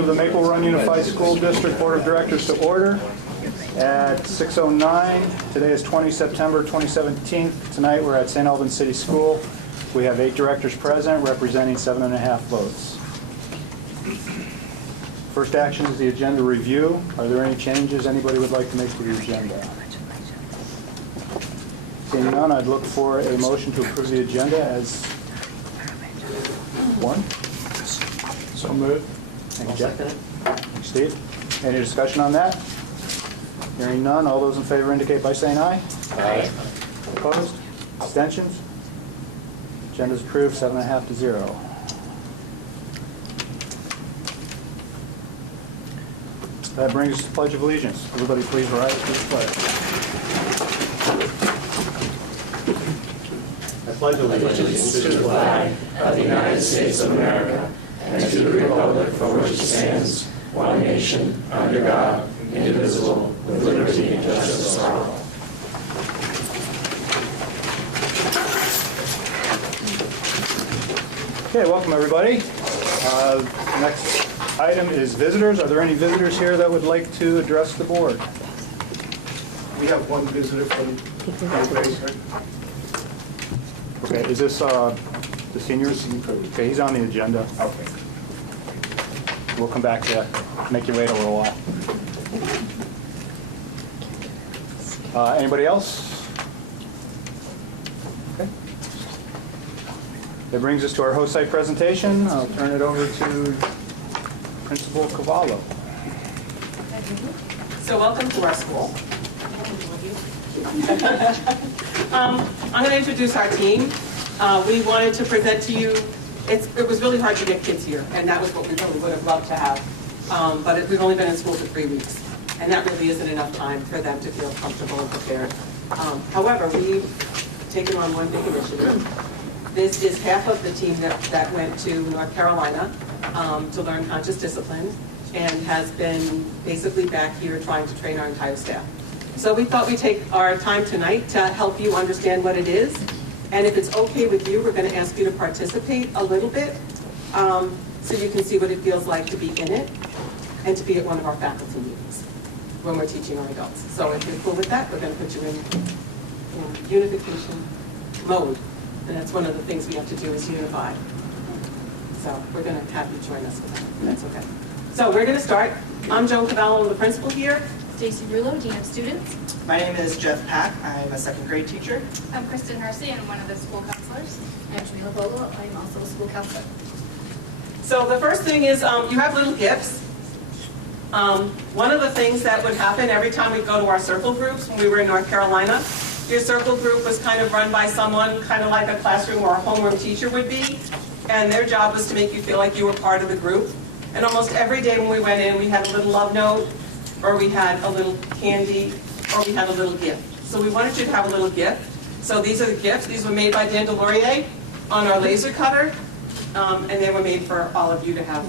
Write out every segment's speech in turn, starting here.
of the Maple Run Unified School District Board of Directors to order at 6:09. Today is 20 September 2017. Tonight we're at Saint Albans City School. We have 8 directors present representing 7.5 votes. First action is the agenda review. Are there any changes anybody would like to make to the agenda? Seeing none, I'd look for a motion to approve the agenda as one. So moved. Thank you, Jeff. Thanks, Steve. Any discussion on that? Hearing none, all those in favor indicate by saying aye. Aye. Opposed? Abstentions? Agenda is approved, 7.5 to 0. That brings us to the Pledge of Allegiance. Everybody please rise to the pledge. I pledge Allegiance to the flag of the United States of America and to the republic for which it stands, one nation, under God, indivisible, with liberty and justice for all. Okay, welcome everybody. Next item is visitors. Are there any visitors here that would like to address the board? We have one visitor from the Okay, is this the seniors? Okay, he's on the agenda. Okay. We'll come back to make you wait a little while. Anybody else? Okay. That brings us to our host site presentation. I'll turn it over to Principal Cavallo. So welcome to our school. I'm going to introduce our team. We wanted to present to you, it was really hard to get kids here, and that was what we really would have loved to have. But we've only been in school for 3 weeks, and that really isn't enough time for them to feel comfortable and prepared. However, we've taken on one big initiative. This is half of the team that went to North Carolina to learn conscious discipline and has been basically back here trying to train our entire staff. So we thought we'd take our time tonight to help you understand what it is. And if it's okay with you, we're going to ask you to participate a little bit so you can see what it feels like to be in it and to be at one of our faculty meetings when we're teaching our adults. So if you're cool with that, we're going to put you in unification mode. And that's one of the things we have to do is unify. So we're going to have you join us with that. That's okay. So we're going to start. I'm Joan Cavallo, the principal here. Stacy Rulo, Dean of Students. My name is Jeff Pack. I'm a second grade teacher. I'm Kristen Hersey, and I'm one of the school counselors. I'm Jamila Bolo. I'm also a school counselor. So the first thing is you have little gifts. One of the things that would happen every time we go to our circle groups when we were in North Carolina, your circle group was kind of run by someone kind of like a classroom or a homeroom teacher would be, and their job was to make you feel like you were part of the group. And almost every day when we went in, we had a little love note, or we had a little candy, or we had a little gift. So we wanted you to have a little gift. So these are the gifts. These were made by Dan Delorier on our laser cutter, and they were made for all of you to have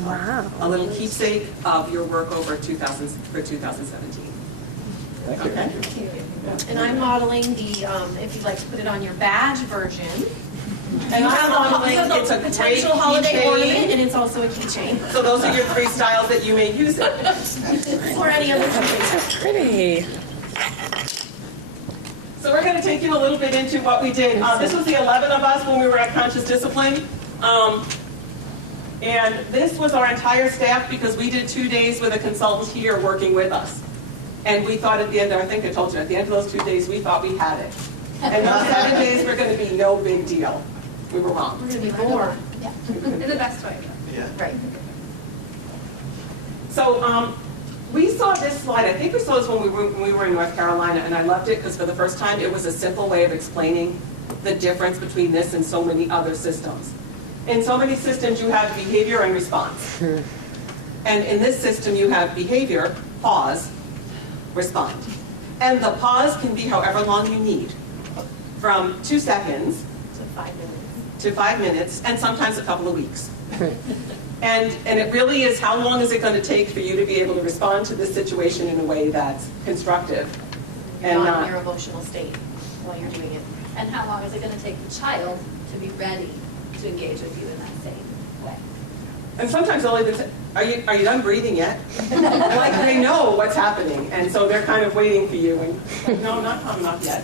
a little keepsake of your work over for 2017. Thank you. Okay? And I'm modeling the, if you'd like to put it on your badge version. And I'm modeling it's a the potential great holiday keychain. ornament, and it's also a keychain. So those are your 3 styles that you may use it. Or any other keychain. Pretty. So we're going to take you a little bit into what we did. This was the 11 of us when we were at Conscious Discipline. And this was our entire staff because we did 2 days with a consultant here working with us. And we thought at the end, I think I told you, at the end of those 2 days, we thought we had it. And those 7 days were going to be no big deal. We were wrong. We're going to be bored. Yeah. In the best way. Yeah. Right. So we saw this slide. I think we saw this when we were in North Carolina, and I loved it because for the first time, it was a simple way of explaining the difference between this and so many other systems. In so many systems, you have behavior and response. And in this system, you have behavior, pause, respond. And the pause can be however long you need, from 2 seconds To 5 minutes. and sometimes a couple of weeks. And it really is, how long is it going to take for you to be able to respond to this situation in a way that's constructive and Not in not your emotional state while you're doing it. And how long is it going to take the child to be ready to engage with you in that same way? And sometimes it'll even are you done breathing yet? And like they know what's happening, and so they're kind of waiting for you. And no, not coming up yet.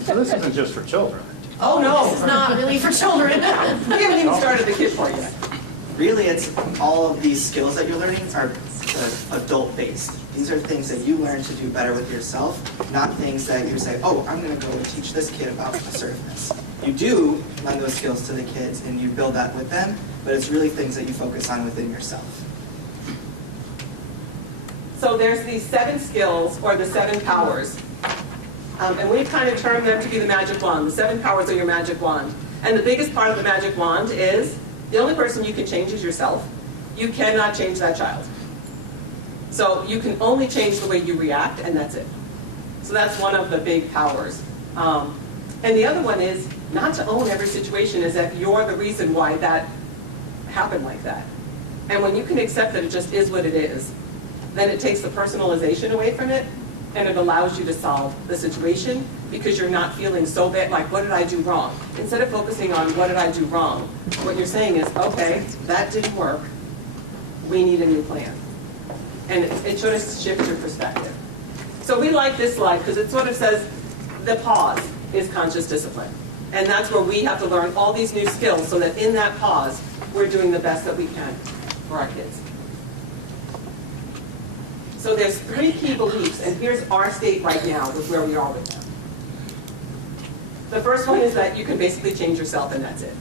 So this isn't just for children. Oh no, This is not really for children. we haven't even started the kid part yet. Really, it's all of these skills that you're learning are adult-based. These are things that you learn to do better with yourself, not things that you say, oh, I'm going to go and teach this kid about assertiveness. You do lend those skills to the kids and you build that with them, but it's really things that you focus on within yourself. So there's these 7 skills, or the 7 powers. And we've kind of termed them to be the magic wand. The 7 powers are your magic wand. And the biggest part of the magic wand is the only person you can change is yourself. You cannot change that child. So you can only change the way you react, and that's it. So that's one of the big powers. And the other one is not to own every situation as if you're the reason why that happened like that. And when you can accept that it just is what it is, then it takes the personalization away from it, and it allows you to solve the situation because you're not feeling so bad, like, what did I do wrong? Instead of focusing on what did I do wrong, what you're saying is, okay, that didn't work. We need a new plan. And it sort of shifts your perspective. So we like this slide because it sort of says the pause is conscious discipline. And that's where we have to learn all these new skills so that in that pause, we're doing the best that we can for our kids. So there's 3 key beliefs, and here's our state right now with where we are with them. The first one is that you can basically change yourself, and that's it.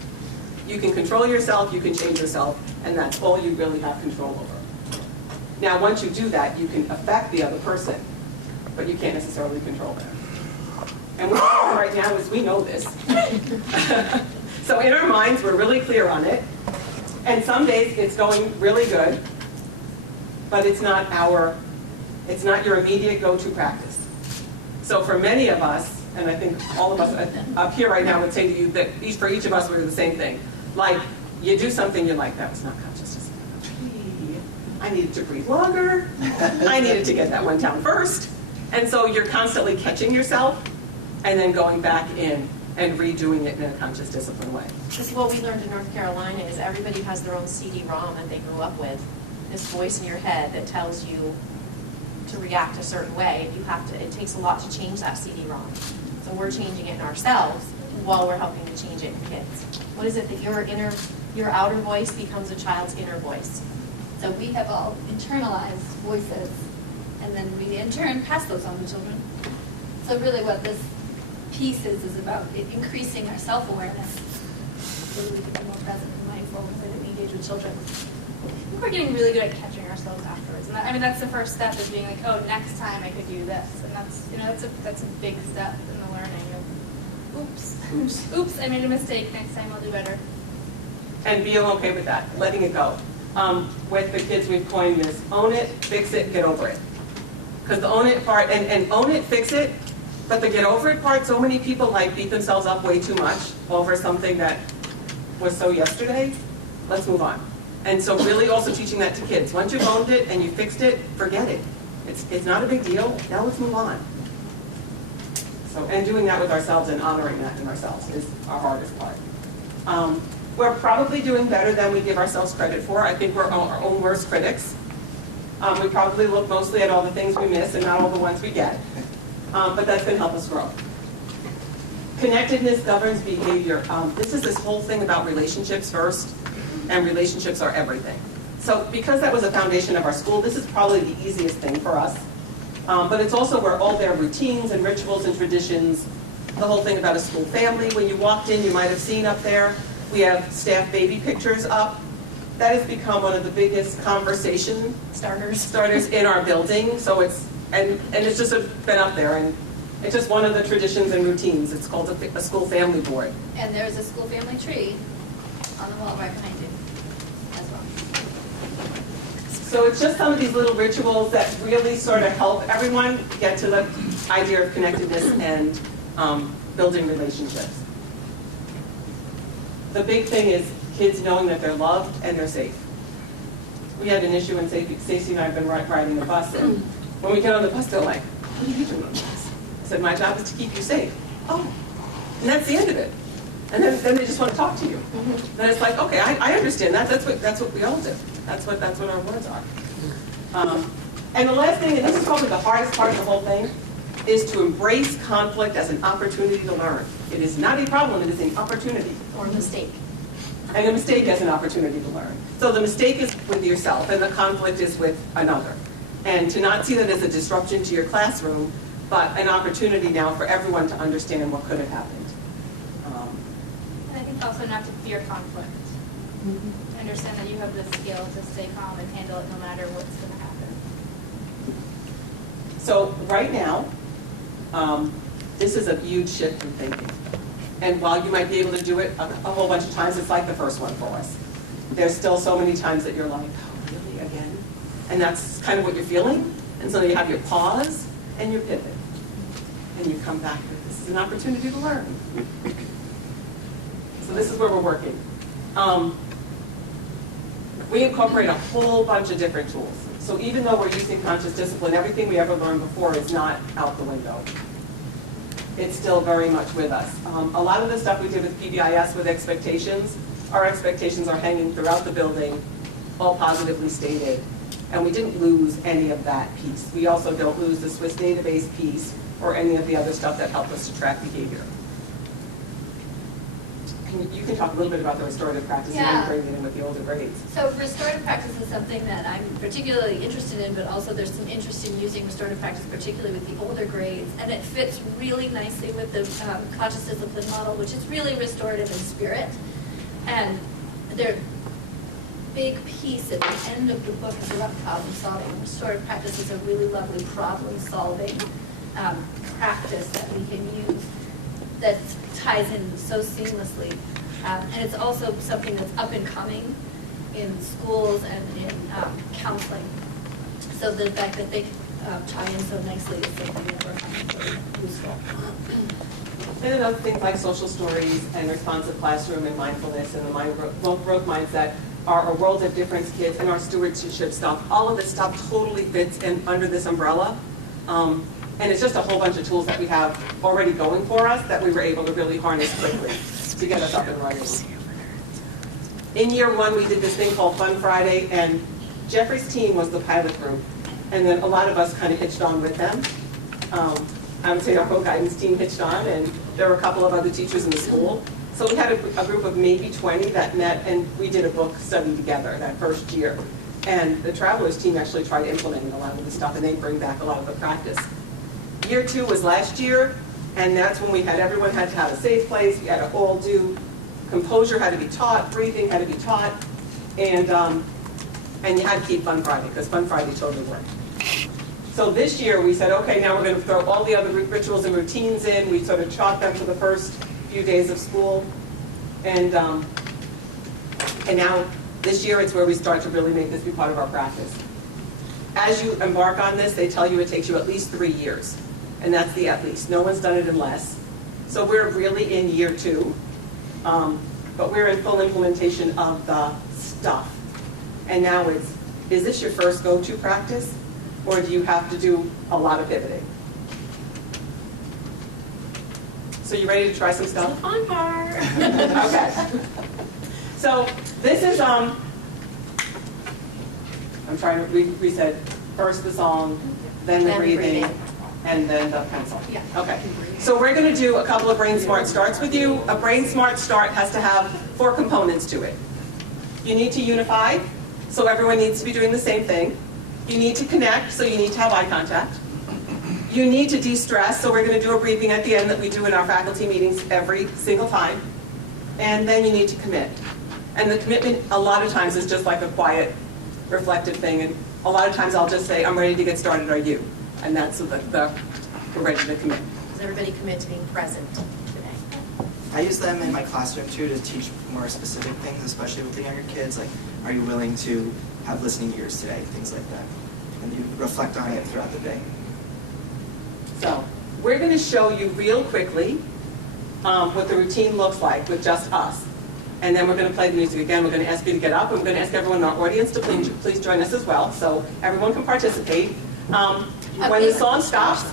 You can control yourself, you can change yourself, and that's all you really have control over. Now, once you do that, you can affect the other person, but you can't necessarily control them. And what we're doing right now is we know this. So in our minds, we're really clear on it. And some days it's going really good, but it's not your immediate go-to practice. So for many of us, and I think all of us up here right now would say to you that for each of us we're the same thing. Like, you do something, you're like, that was not conscious discipline. I needed to breathe longer. I needed to get that one down first. And so you're constantly catching yourself and then going back in and redoing it in a conscious discipline way. This is what we learned in North Carolina, is everybody has their own CD-ROM that they grew up with. This voice in your head that tells you to react a certain way. It takes a lot to change that CD-ROM. So we're changing it in ourselves while we're helping to change it in kids. What is it that your outer voice becomes a child's inner voice? So we have all internalized voices, and then we in turn pass those on to children. So really what this piece is about increasing our self-awareness so that we can be more present and mindful and engage with children. I think we're getting really good at catching ourselves afterwards, and that's the first step, is being like, oh, next time I could do this, and that's a big step in the learning of, oops, I made a mistake. Next time I'll do better. And being okay with that, letting it go. With the kids, we've coined this: own it, fix it, get over it. Because the own it part, and own it, fix it, but the get over it part, so many people beat themselves up way too much over something that was so yesterday. Let's move on. And so really also teaching that to kids. Once you've owned it and you fixed it, forget it. It's not a big deal. Now let's move on. So, and doing that with ourselves and honoring that in ourselves is our hardest part. We're probably doing better than we give ourselves credit for. I think we're our own worst critics. We probably look mostly at all the things we miss and not all the ones we get. But that's going to help us grow. Connectedness governs behavior. This is this whole thing about relationships first, and relationships are everything. So because that was a foundation of our school, this is probably the easiest thing for us. But it's also where all their routines and rituals and traditions, the whole thing about a school family. When you walked in, you might have seen up there, we have staff baby pictures up. That has become one of the biggest conversation starters in our building. So it's just been up there, and it's just one of the traditions and routines. It's called a school family board. And there's a school family tree on the wall right behind you as well. So it's just some of these little rituals that really sort of help everyone get to the idea of connectedness and building relationships. The big thing is kids knowing that they're loved and they're safe. We had an issue when Stacey and I have been riding the bus, and when we get on the bus, they're like, what are you doing on the bus? I said, my job is to keep you safe. Oh, and that's the end of it. And then they just want to talk to you. Then it's like, okay, I understand that. That's what we all do. That's what our words are. And the last thing, and this is probably the hardest part of the whole thing, is to embrace conflict as an opportunity to learn. It is not a problem, it is an opportunity. Or a mistake. And a mistake as an opportunity to learn. So the mistake is with yourself, and the conflict is with another. And to not see that as a disruption to your classroom, but an opportunity now for everyone to understand what could have happened. And I think also not to fear conflict. To understand that you have the skill to stay calm and handle it no matter what's going to happen. So right now, this is a huge shift in thinking. And while you might be able to do it a whole bunch of times, it's like the first one for us. There's still so many times that you're like, oh, really, again? And that's kind of what you're feeling. And so you have your pause and your pivot. And you come back, this is an opportunity to learn. So this is where we're working. We incorporate a whole bunch of different tools. So even though we're using conscious discipline, everything we ever learned before is not out the window. It's still very much with us. A lot of the stuff we did with PBIS with expectations, our expectations are hanging throughout the building, all positively stated. And we didn't lose any of that piece. We also don't lose the Swiss database piece or any of the other stuff that helped us to track behavior. You can talk a little bit about the restorative practices and bring it in with the older grades. So restorative practice is something that I'm particularly interested in, but also there's some interest in using restorative practice, particularly with the older grades, and it fits really nicely with the conscious discipline model, which is really restorative in spirit. And their big piece at the end of the book is about problem solving. Restorative practice is a really lovely problem solving practice that we can use that ties in so seamlessly. And it's also something that's up and coming in schools and in counseling. So the fact that they tie in so nicely is something that we're finding really useful. And other things like social stories and responsive classroom and mindfulness and the growth mindset are a world of difference kids and our stewardship stuff. All of this stuff totally fits in under this umbrella. And it's just a whole bunch of tools that we have already going for us that we were able to really harness quickly to get us up and running. In year one, we did this thing called Fun Friday, and Jeffrey's team was the pilot group. And then a lot of us kind of hitched on with them. I would say our co-guidance team hitched on, and there were a couple of other teachers in the school. So we had a group of maybe 20 that met, and we did a book study together that first year. And the Travelers team actually tried implementing a lot of the stuff, and they bring back a lot of the practice. Year two was last year, and that's when everyone had to have a safe place. We had to all do, composure had to be taught, breathing had to be taught, and you had to keep Fun Friday, because Fun Friday totally worked. So this year we said, okay, now we're going to throw all the other rituals and routines in. We sort of chalked them for the first few days of school, and now this year it's where we start to really make this be part of our practice. As you embark on this, they tell you it takes you at least 3 years. And that's the at least. No one's done it in less. So we're really in year two, but we're in full implementation of the stuff. And now is this your first go-to practice? Or do you have to do a lot of pivoting? So you ready to try some stuff? Fun part. Okay. So this is, I'm trying to, we said first the song, then the breathing, and then the pencil. Yeah. Okay. So we're going to do a couple of Brain Smart starts with you. A Brain Smart start has to have 4 components to it. You need to unify, so everyone needs to be doing the same thing. You need to connect, so you need to have eye contact. You need to de-stress, so we're going to do a breathing at the end that we do in our faculty meetings every single time. And then you need to commit. And the commitment, a lot of times, is just like a quiet, reflective thing. And a lot of times I'll just say, I'm ready to get started, are you? And that's we're ready to commit. Does everybody commit to being present today? I use them in my classroom too to teach more specific things, especially with the younger kids, like, are you willing to have listening ears today, things like that. And you reflect on it throughout the day. So we're going to show you real quickly what the routine looks like with just us. And then we're going to play the music again. We're going to ask you to get up, and we're going to ask everyone in our audience to please join us as well, so everyone can participate. When the song stops,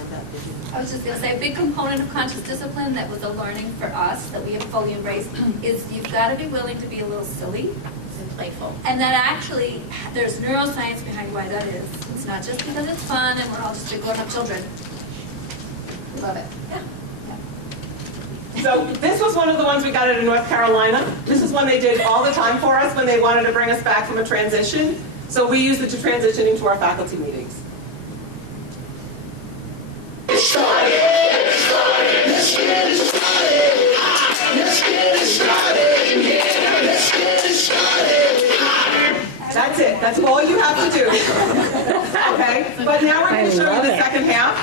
I was just going to say, a big component of conscious discipline that was a learning for us that we have fully embraced is you've got to be willing to be a little silly. playful. And that actually, there's neuroscience behind why that is. It's not just because it's fun and we're all just big grown-up children. Love it. Yeah. So this was one of the ones we got in North Carolina. This is one they did all the time for us when they wanted to bring us back from a transition. So we used it to transition into our faculty meetings. That's it. That's all you have to do. Okay? But now we're going to show you the second half.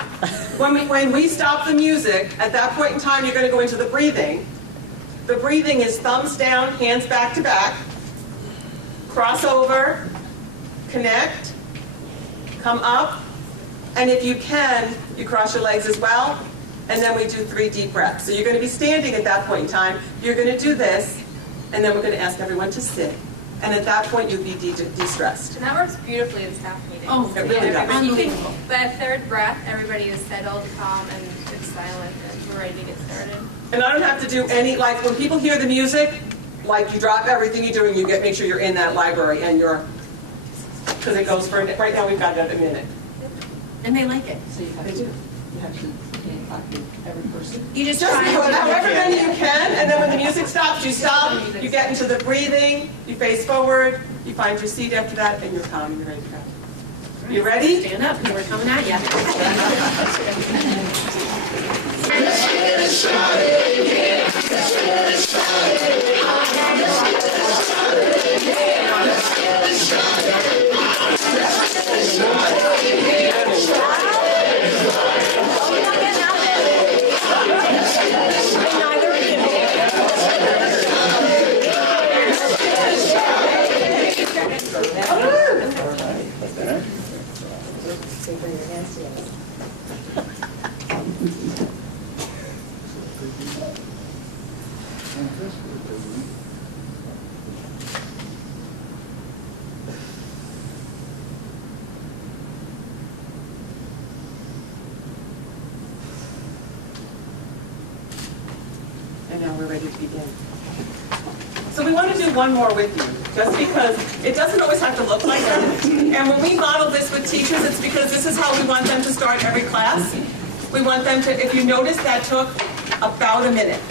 When we stop the music, at that point in time, you're going to go into the breathing. The breathing is thumbs down, hands back to back. Cross over, connect, come up, and if you can, you cross your legs as well, and then we do 3 deep breaths. So you're going to be standing at that point in time. You're going to do this, and then we're going to ask everyone to sit. And at that point, you'll be de-stressed. And that works beautifully in staff meetings. Oh, it really does. By a third breath, everybody is settled, calm, and it's silent, and we're ready to get started. And I don't have to do any, like, when people hear the music, like, you drop everything you're doing, you make sure you're in that library, and because it goes for, right now we've got it a minute. And they like it. So you have to do. You have to copy every person. You just Just try however many you can, and then when the music stops, you stop, you get into the breathing, you face forward, you find your seat after that, and you're calm and you're ready to go. You ready? Stand up, because we're coming at you. Let's get it started, yeah. Let's get it started. Let's get it started, yeah. Let's get it started. Let's get it started, yeah. And now we're ready to begin. So we want to do one more with you, just because it doesn't always have to look like that. And when we model this with teachers, it's because this is how we want them to start every class. We want them to, if you notice, that took about a minute.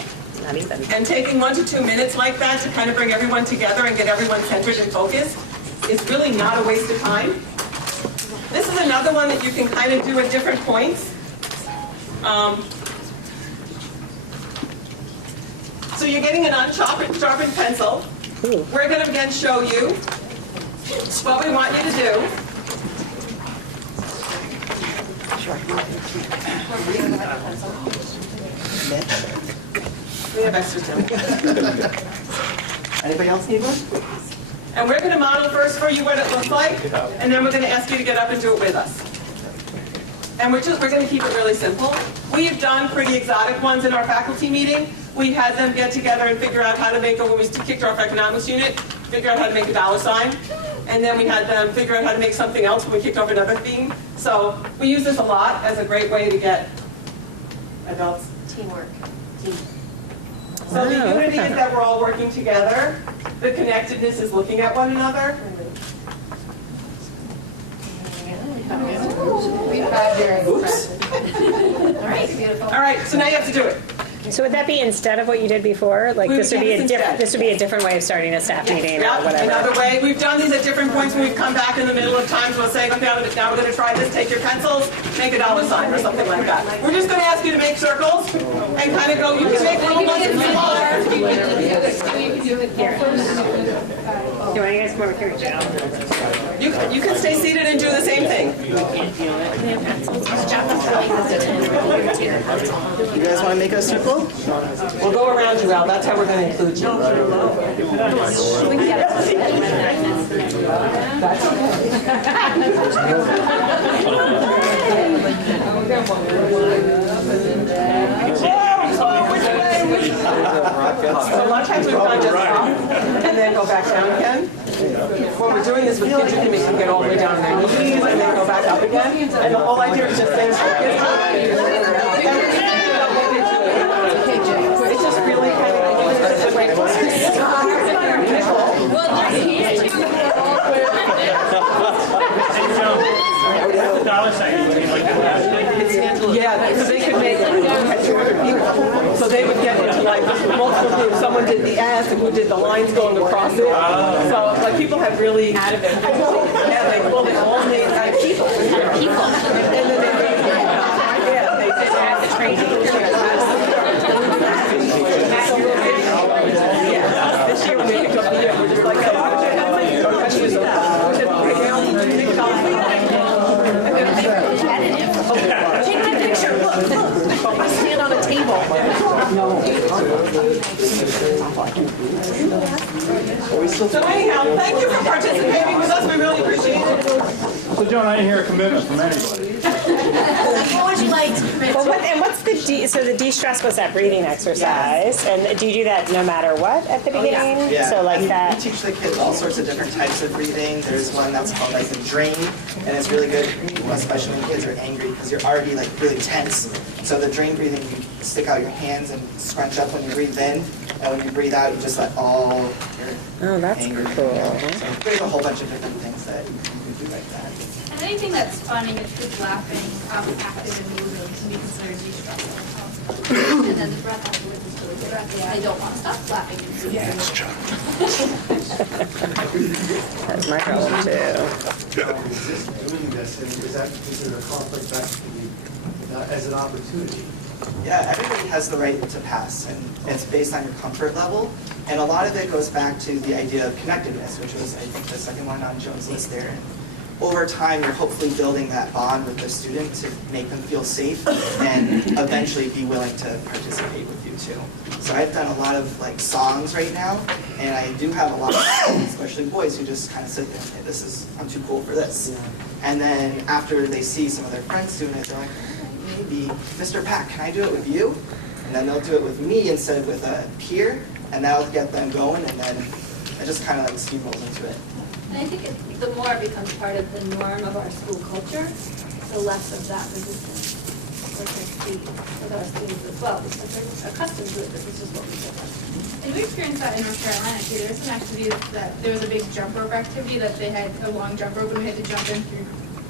Not even. And taking 1 to 2 minutes like that to kind of bring everyone together and get everyone centered and focused is really not a waste of time. This is another one that you can kind of do at different points. So you're getting an unsharpened pencil. We're going to again show you what we want you to do. We have extra too. Anybody else need one? And we're going to model first for you what it looks like, and then we're going to ask you to get up and do it with us. And we're going to keep it really simple. We've done pretty exotic ones in our faculty meeting. We've had them get together and figure out how to make, when we kicked off economics unit, figure out how to make a $sign. And then we had them figure out how to make something else when we kicked off another theme. So we use this a lot as a great way to get adults. Teamwork. So the unity is that we're all working together. The connectedness is looking at one another. Oops. All right, so now you have to do it. So would that be instead of what you did before? Like this would be a different way of starting a staff meeting or whatever. Another way. We've done these at different points when we've come back in the middle of times. We'll say, okay, now we're going to try this. Take your pencils, make a $sign or something like that. We're just going to ask you to make circles and kind of go. You can make little ones if you want. Do you guys come over here, Joe? You can stay seated and do the same thing. You guys want to make a circle? We'll go around you, Al. That's how we're going to include you. That's So a lot of times we've done just up and then go back down again. When we're doing this with kids, you can make them get all the way down to their knees and then go back up again. And the whole idea is just stay It's just really kind of they could make, had 200 people. So they would get into like multiple groups. Someone did the S and who did the lines going across it. So like people have really added their yeah, they all made people. And then they made yeah, they did add the training. Yeah, this year when they picked up the year, we're just like, Take my picture, look. I stand on a table. So anyhow, thank you for participating with us. We really appreciate it. So Joan, I didn't hear a commitment from anybody. What would you like to commit Well, to? and what's so the de-stress was that breathing exercise, and do you do that no matter what at the beginning? Yeah, So like we that. teach the kids all sorts of different types of breathing. There's one that's called like the drain, and it's really good, especially when kids are angry because you're already like really tense. So the drain breathing, you stick out your hands and scrunch up when you breathe in, and when you breathe out, you just let all your Oh, that's anger cool. go. So there's a whole bunch of different things that you can do like that. And anything that's funny is kids laughing, active and moving can be considered de-stressing. And then the breath afterwards is really good. They don't want to stop laughing. That's my problem too. Doing this, and is that considered a conflict that can be as an opportunity? Yeah, everybody has the right to pass, and it's based on your comfort level. And a lot of it goes back to the idea of connectedness, which was, I think, the second one on Joan's list there. And over time, you're hopefully building that bond with the student to make them feel safe and eventually be willing to participate with you too. So I've done a lot of like songs right now, and I do have a lot of, especially boys, who just kind of sit there and say, I'm too cool for this. And then after they see some of their friends doing it, they're like, maybe, Mr. Pat, can I do it with you? And then they'll do it with me instead of with a peer, and that'll get them going, and then it just kind of like steamrolls into it. And I think the more it becomes part of the norm of our school culture, the less of that resistance we're going to see with our students as well, because they're accustomed to it. This is just what we do. And we experienced that in North Carolina too. There were some activities that, there was a big jump rope activity that they had a long jump rope and we had to jump in through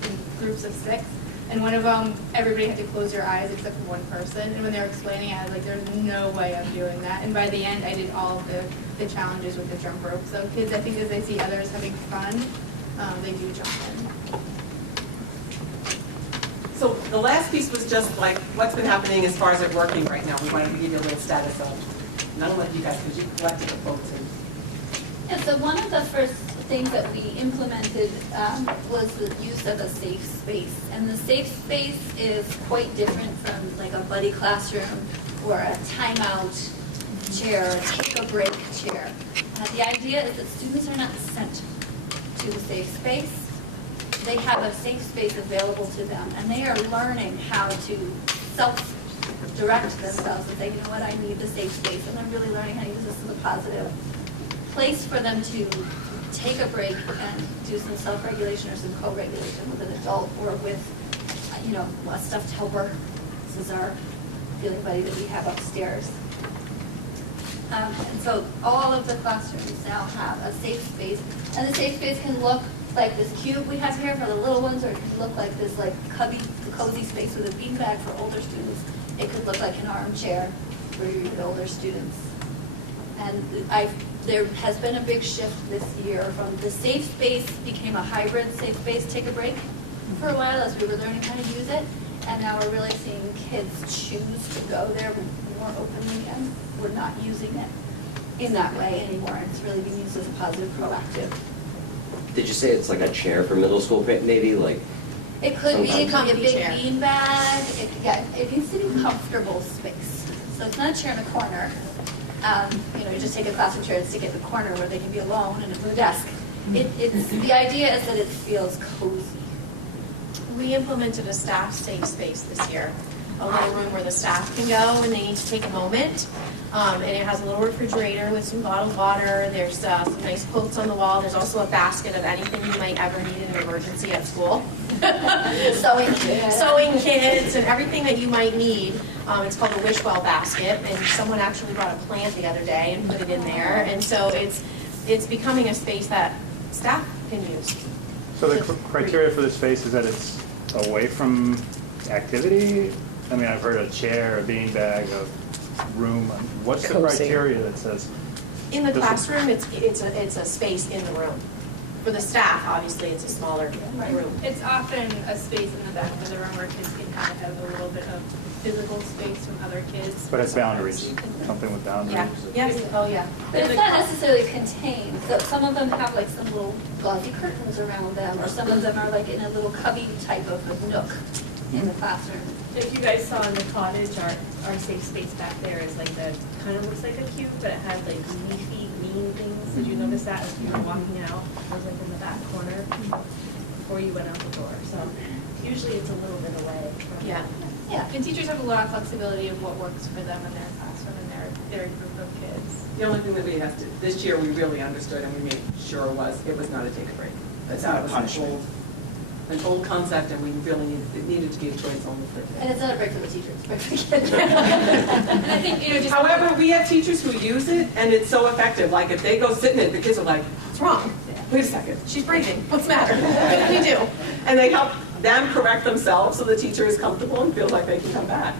in groups of 6. And one of them, everybody had to close their eyes except for one person. And when they were explaining, I was like, there's no way I'm doing that. And by the end, I did all of the challenges with the jump rope. So kids, I think as they see others having fun, they do jump in. So the last piece was just like what's been happening as far as it working right now. We wanted to give you a little status of. And I'll let you guys, because you collected the folks. Yeah, so one of the first things that we implemented was the use of a safe space. And the safe space is quite different from like a buddy classroom or a timeout chair, a take a break chair. The idea is that students are not sent to a safe space. They have a safe space available to them, and they are learning how to self-direct themselves and say, you know what, I need the safe space, and I'm really learning how to use this as a positive place for them to take a break and do some self-regulation or some co-regulation with an adult or with, a stuffed helper. This is our feeling buddy that we have upstairs. And so all of the classrooms now have a safe space, and the safe space can look like this cube we have here for the little ones, or it can look like this like cozy space with a beanbag for older students. It could look like an armchair for your older students. And there has been a big shift this year from the safe space became a hybrid safe space, take a break for a while as we were learning how to use it. And now we're really seeing kids choose to go there more openly, and we're not using it in that way anymore. It's really being used as a positive, proactive. Did you say it's like a chair for middle school, maybe? Like It could be a Comfy big chair. beanbag. It needs to be comfortable space. So it's not a chair in a corner. You just take a classroom chair and stick it in the corner where they can be alone and at a desk. It's the idea is that it feels cozy. We implemented a staff safe space this year, a little room where the staff can go when they need to take a moment. And it has a little refrigerator with some bottled water. There's some nice quotes on the wall. There's also a basket of anything you might ever need in an emergency at school. Sewing kits and everything that you might need. It's called a wish well basket, and someone actually brought a plant the other day and put it in there. And so it's becoming a space that staff can use. So the criteria for this space is that it's away from activity? I mean, I've heard a chair, a beanbag, a room. What's the Cozy. criteria that says? In the Does it- classroom, it's a space in the room. For the staff, obviously, it's a smaller room. It's often a space in the back of the room where kids can kind of have a little bit of physical space from other kids. But it's boundaries, something with boundaries. Yeah, yes, oh, yeah. But it's not necessarily contained. So some of them have like some little gauzy curtains around them, or some of them are like in a little cubby type of a nook in the classroom. If you guys saw in the cottage, our safe space back there is like the, kind of looks like a cube, but it has like leafy green things. Did you notice that as you were walking out? It was like in the back corner before you went out the door. So usually it's a little bit away from. Yeah. Yeah, and teachers have a lot of flexibility of what works for them in their classroom and their group of kids. The only thing that we have to, this year we really understood and we made sure was, it was not a take a break. It's That not a was punishment. an old concept, and we really it needed to be a choice only for And kids. it's not a break for the teachers, it's a break for the kids. And I think, just. However, we have teachers who use it, and it's so effective. Like, if they go sit in it, the kids are like, "What's wrong? Wait a second. She's breathing. What's the matter? What did we do? And they help them correct themselves so the teacher is comfortable and feels like they can come back.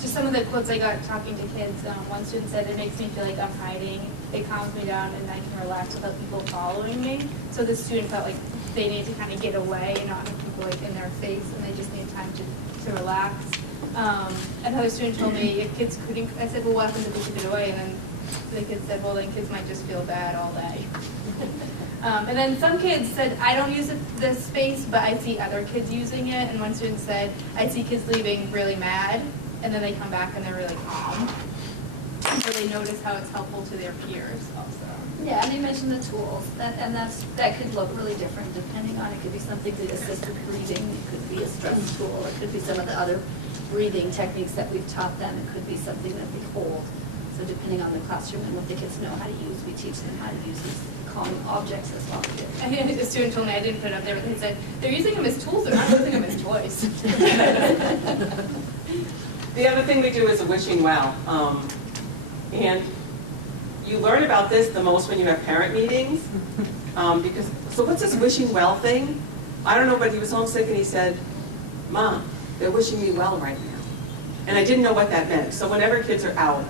Just some of the quotes I got talking to kids. One student said, "It makes me feel like I'm hiding. It calms me down, and I can relax without people following me." So the student felt like they need to kind of get away and not have people like in their face, and they just need time to relax. Another student told me, if kids couldn't, I said, "Well, what happens if we took it away?" And then the kid said, "Well, then kids might just feel bad all day." And then some kids said, "I don't use this space, but I see other kids using it." And one student said, "I see kids leaving really mad, and then they come back and they're really calm." And so they notice how it's helpful to their peers also. Yeah, and they mentioned the tools, that could look really different depending on, it could be something to assist with breathing, it could be a stress tool, it could be some of the other breathing techniques that we've taught them, it could be something that they hold. So depending on the classroom and what the kids know how to use, we teach them how to use these calming objects as well. I think a student told me, I didn't put it up there, but they said, they're using them as tools, they're not using them as toys. The other thing we do is a wishing well. And you learn about this the most when you have parent meetings. So what's this wishing well thing? I don't know, but he was homesick and he said, "Mom, they're wishing me well right now." And I didn't know what that meant. So whenever kids are out,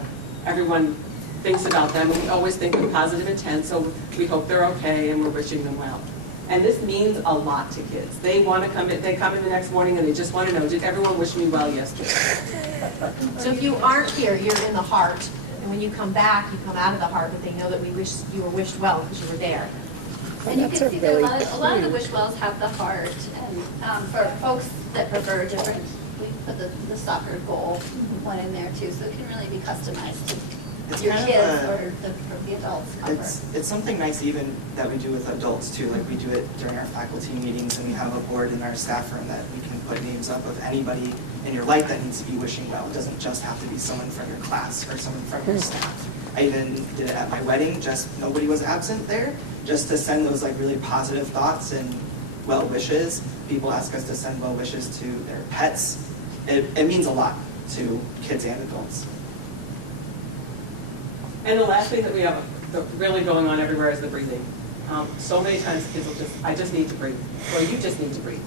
everyone thinks about them, and we always think with positive intent, so we hope they're okay and we're wishing them well. And this means a lot to kids. They want to come in, they come in the next morning and they just want to know, did everyone wish me well yesterday? So if you aren't here, you're in the heart. And when you come back, you come out of the heart, but they know that you were wished well because you were there. And you That's can a see really that a lot of the wish wells have the heart, and for folks that prefer different, we put the soccer goal one in there too, so it can really be customized to It's your kind of kids a- or the adults' comfort. It's something nice even that we do with adults too, like we do it during our faculty meetings, and we have a board in our staff room that we can put names up of anybody in your life that needs to be wishing well. It doesn't just have to be someone from your class or someone from your staff. I even did it at my wedding, just nobody was absent there, just to send those like really positive thoughts and well wishes. People ask us to send well wishes to their pets. It means a lot to kids and adults. And the last thing that we have really going on everywhere is the breathing. So many times kids will I just need to breathe, or you just need to breathe.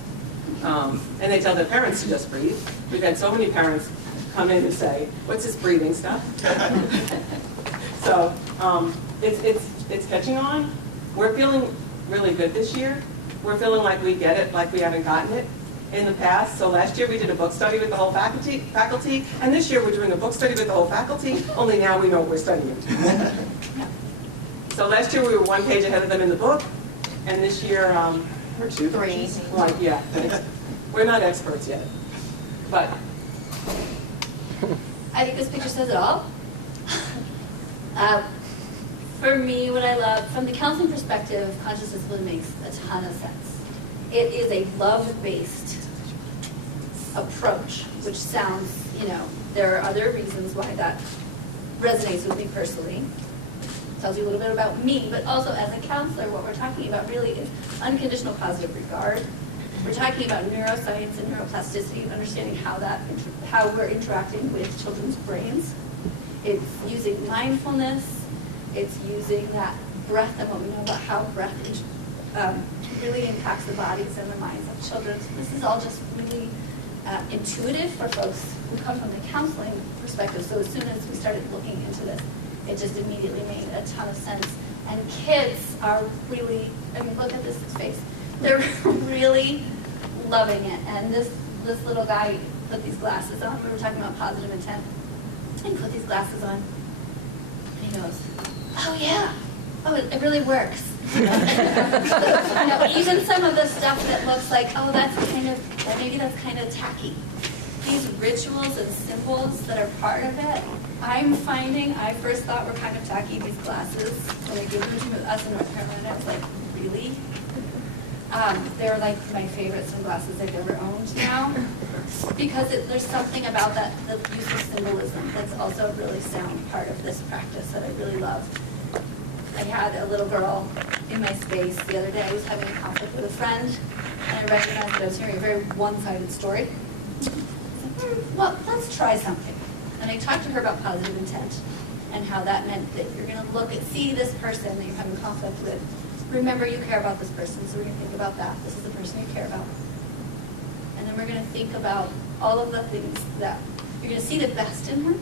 And they tell their parents to just breathe. We've had so many parents come in and say, "What's this breathing stuff?" So it's catching on. We're feeling really good this year. We're feeling like we get it, like we haven't gotten it in the past. So last year we did a book study with the whole faculty, and this year we're doing a book study with the whole faculty, only now we know what we're studying. So last year we were one page ahead of them in the book, and this year Or two. 3. like, yeah, we're not experts yet, but I think this picture says it all. For me, what I love, from the counseling perspective, conscious discipline makes a ton of sense. It is a love-based approach, which sounds, there are other reasons why that resonates with me personally. Tells you a little bit about me, but also as a counselor, what we're talking about really is unconditional positive regard. We're talking about neuroscience and neuroplasticity and understanding how we're interacting with children's brains. It's using mindfulness. It's using that breath and what we know about how breath really impacts the bodies and the minds of children. So this is all just really intuitive for folks who come from the counseling perspective. So as soon as we started looking into this, it just immediately made a ton of sense. And kids are really, I mean, look at this face. They're really loving it. And this little guy put these glasses on. We were talking about positive intent. And he put these glasses on. And he goes, oh yeah, oh, it really works. You know, even some of the stuff that looks like, oh, maybe that's kind of tacky. These rituals and symbols that are part of it, I'm finding, I first thought were kind of tacky, these glasses. When I gave them to us in North Carolina, I was like, really? They're like my favorite sunglasses I've ever owned now. Because there's something about that, the use of symbolism, that's also a really sound part of this practice that I really love. I had a little girl in my space the other day. I was having a conflict with a friend, and I recognized that I was hearing a very one-sided story. Well, let's try something. And I talked to her about positive intent and how that meant that you're going to see this person that you're having conflict with. Remember, you care about this person, so we're going to think about that. This is the person you care about. And then we're going to think about all of the things that you're going to see the best in her,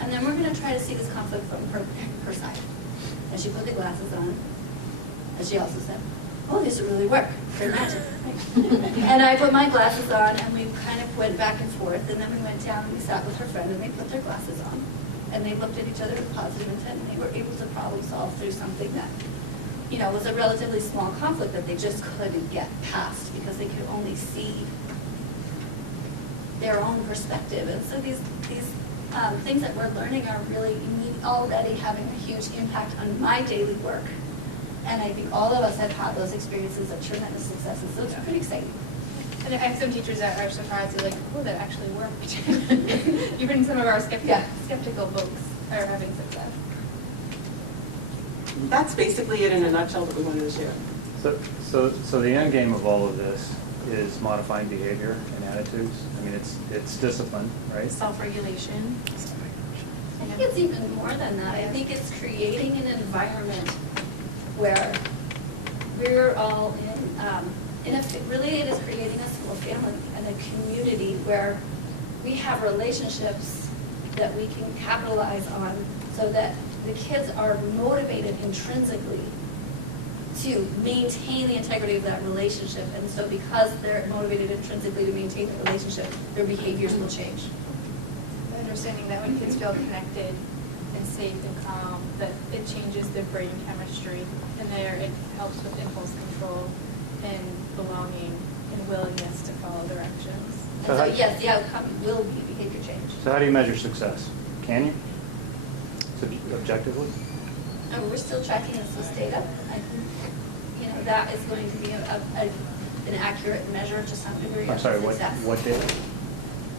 and then we're going to try to see this conflict from her side. And she put the glasses on, and she also said, oh, these really work. They're magic. And I put my glasses on, and we kind of went back and forth, and then we went down and we sat with her friend, and they put their glasses on. And they looked at each other with positive intent, and they were able to problem solve through something that, you know, was a relatively small conflict that they just couldn't get past because they could only see their own perspective. And so these things that we're learning are really already having a huge impact on my daily work. And I think all of us have had those experiences of tremendous successes, so it's pretty exciting. And I have some teachers that are surprised, they're like, oh, that actually worked. Even some of our skeptical folks are having success. That's basically it in a nutshell that we wanted to share. So the end game of all of this is modifying behavior and attitudes. I mean, it's discipline, right? Self-regulation. I think it's even more than that. I think it's creating an environment where we're all really it is creating a school family and a community where we have relationships that we can capitalize on so that the kids are motivated intrinsically to maintain the integrity of that relationship. And so because they're motivated intrinsically to maintain the relationship, their behaviors will change. Understanding that when kids feel connected and safe and calm, that it changes their brain chemistry, and it helps with impulse control and belonging and willingness to follow directions. So yes, the outcome will be behavior change. So how do you measure success? Can you? Objectively? We're still tracking the Swiss data. I think that is going to be an accurate measure to some degree. I'm sorry, of success. what data?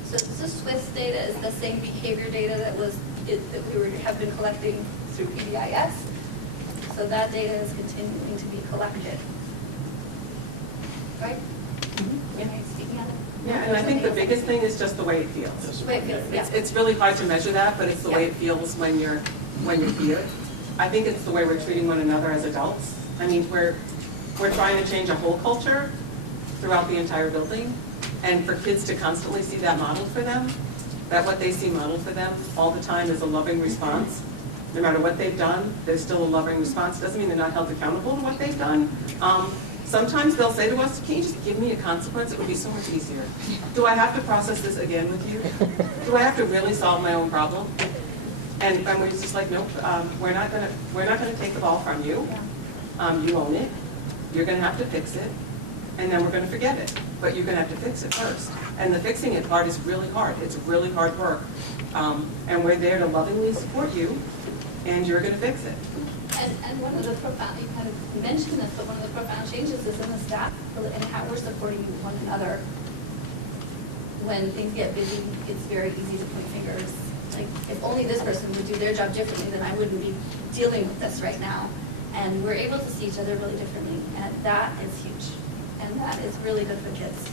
So the Swiss data is the same behavior data that we have been collecting through PBIS. So that data is continuing to be collected. Right? Mm-hmm. Am I speaking on it? Yeah, and I think the biggest thing is just the way it feels. The way it feels, yeah. It's really hard to measure that, but it's the way it feels when you're here. I think it's the way we're treating one another as adults. I mean, we're trying to change a whole culture throughout the entire building, and for kids to constantly see that modeled for them, that what they see modeled for them all the time is a loving response. No matter what they've done, there's still a loving response. Doesn't mean they're not held accountable to what they've done. Sometimes they'll say to us, can you just give me a consequence? It would be so much easier. Do I have to process this again with you? Do I have to really solve my own problem? And we're just like, nope, we're not gonna take the ball from you. You own it. You're gonna have to fix it, and then we're gonna forget it. But you're gonna have to fix it first. And the fixing it part is really hard. It's really hard work. And we're there to lovingly support you, and you're gonna fix it. And one of the profound, you kind of mentioned this, but one of the profound changes is in the staff and how we're supporting one another. When things get busy, it's very easy to point fingers. Like, if only this person would do their job differently, then I wouldn't be dealing with this right now. And we're able to see each other really differently, and that is huge. And that is really good for kids.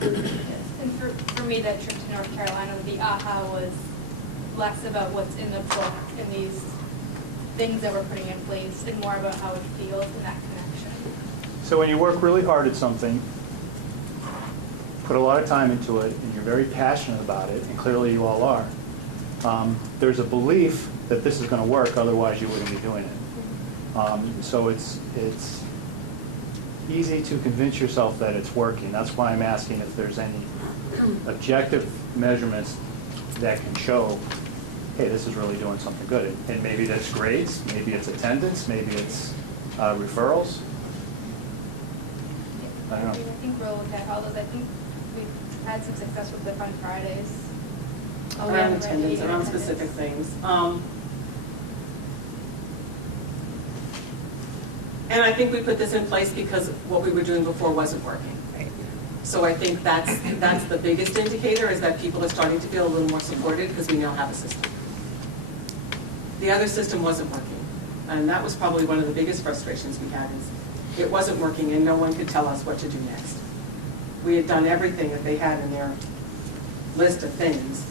And for me, that trip to North Carolina, the aha was less about what's in the book and these things that we're putting in place, and more about how it feels and that connection. So when you work really hard at something, put a lot of time into it, and you're very passionate about it, and clearly you all are, there's a belief that this is going to work, otherwise you wouldn't be doing it. So it's easy to convince yourself that it's working. That's why I'm asking if there's any objective measurements that can show, hey, this is really doing something good. And maybe that's grades, maybe it's attendance, maybe it's referrals. I don't know. I think we'll look at all those. I think we've had some success with the Fun Fridays. Around attendance, around specific things. And I think we put this in place because what we were doing before wasn't working. So I think that's the biggest indicator, is that people are starting to feel a little more supported because we now have a system. The other system wasn't working. And that was probably one of the biggest frustrations we had, is it wasn't working and no one could tell us what to do next. We had done everything that they had in their list of things.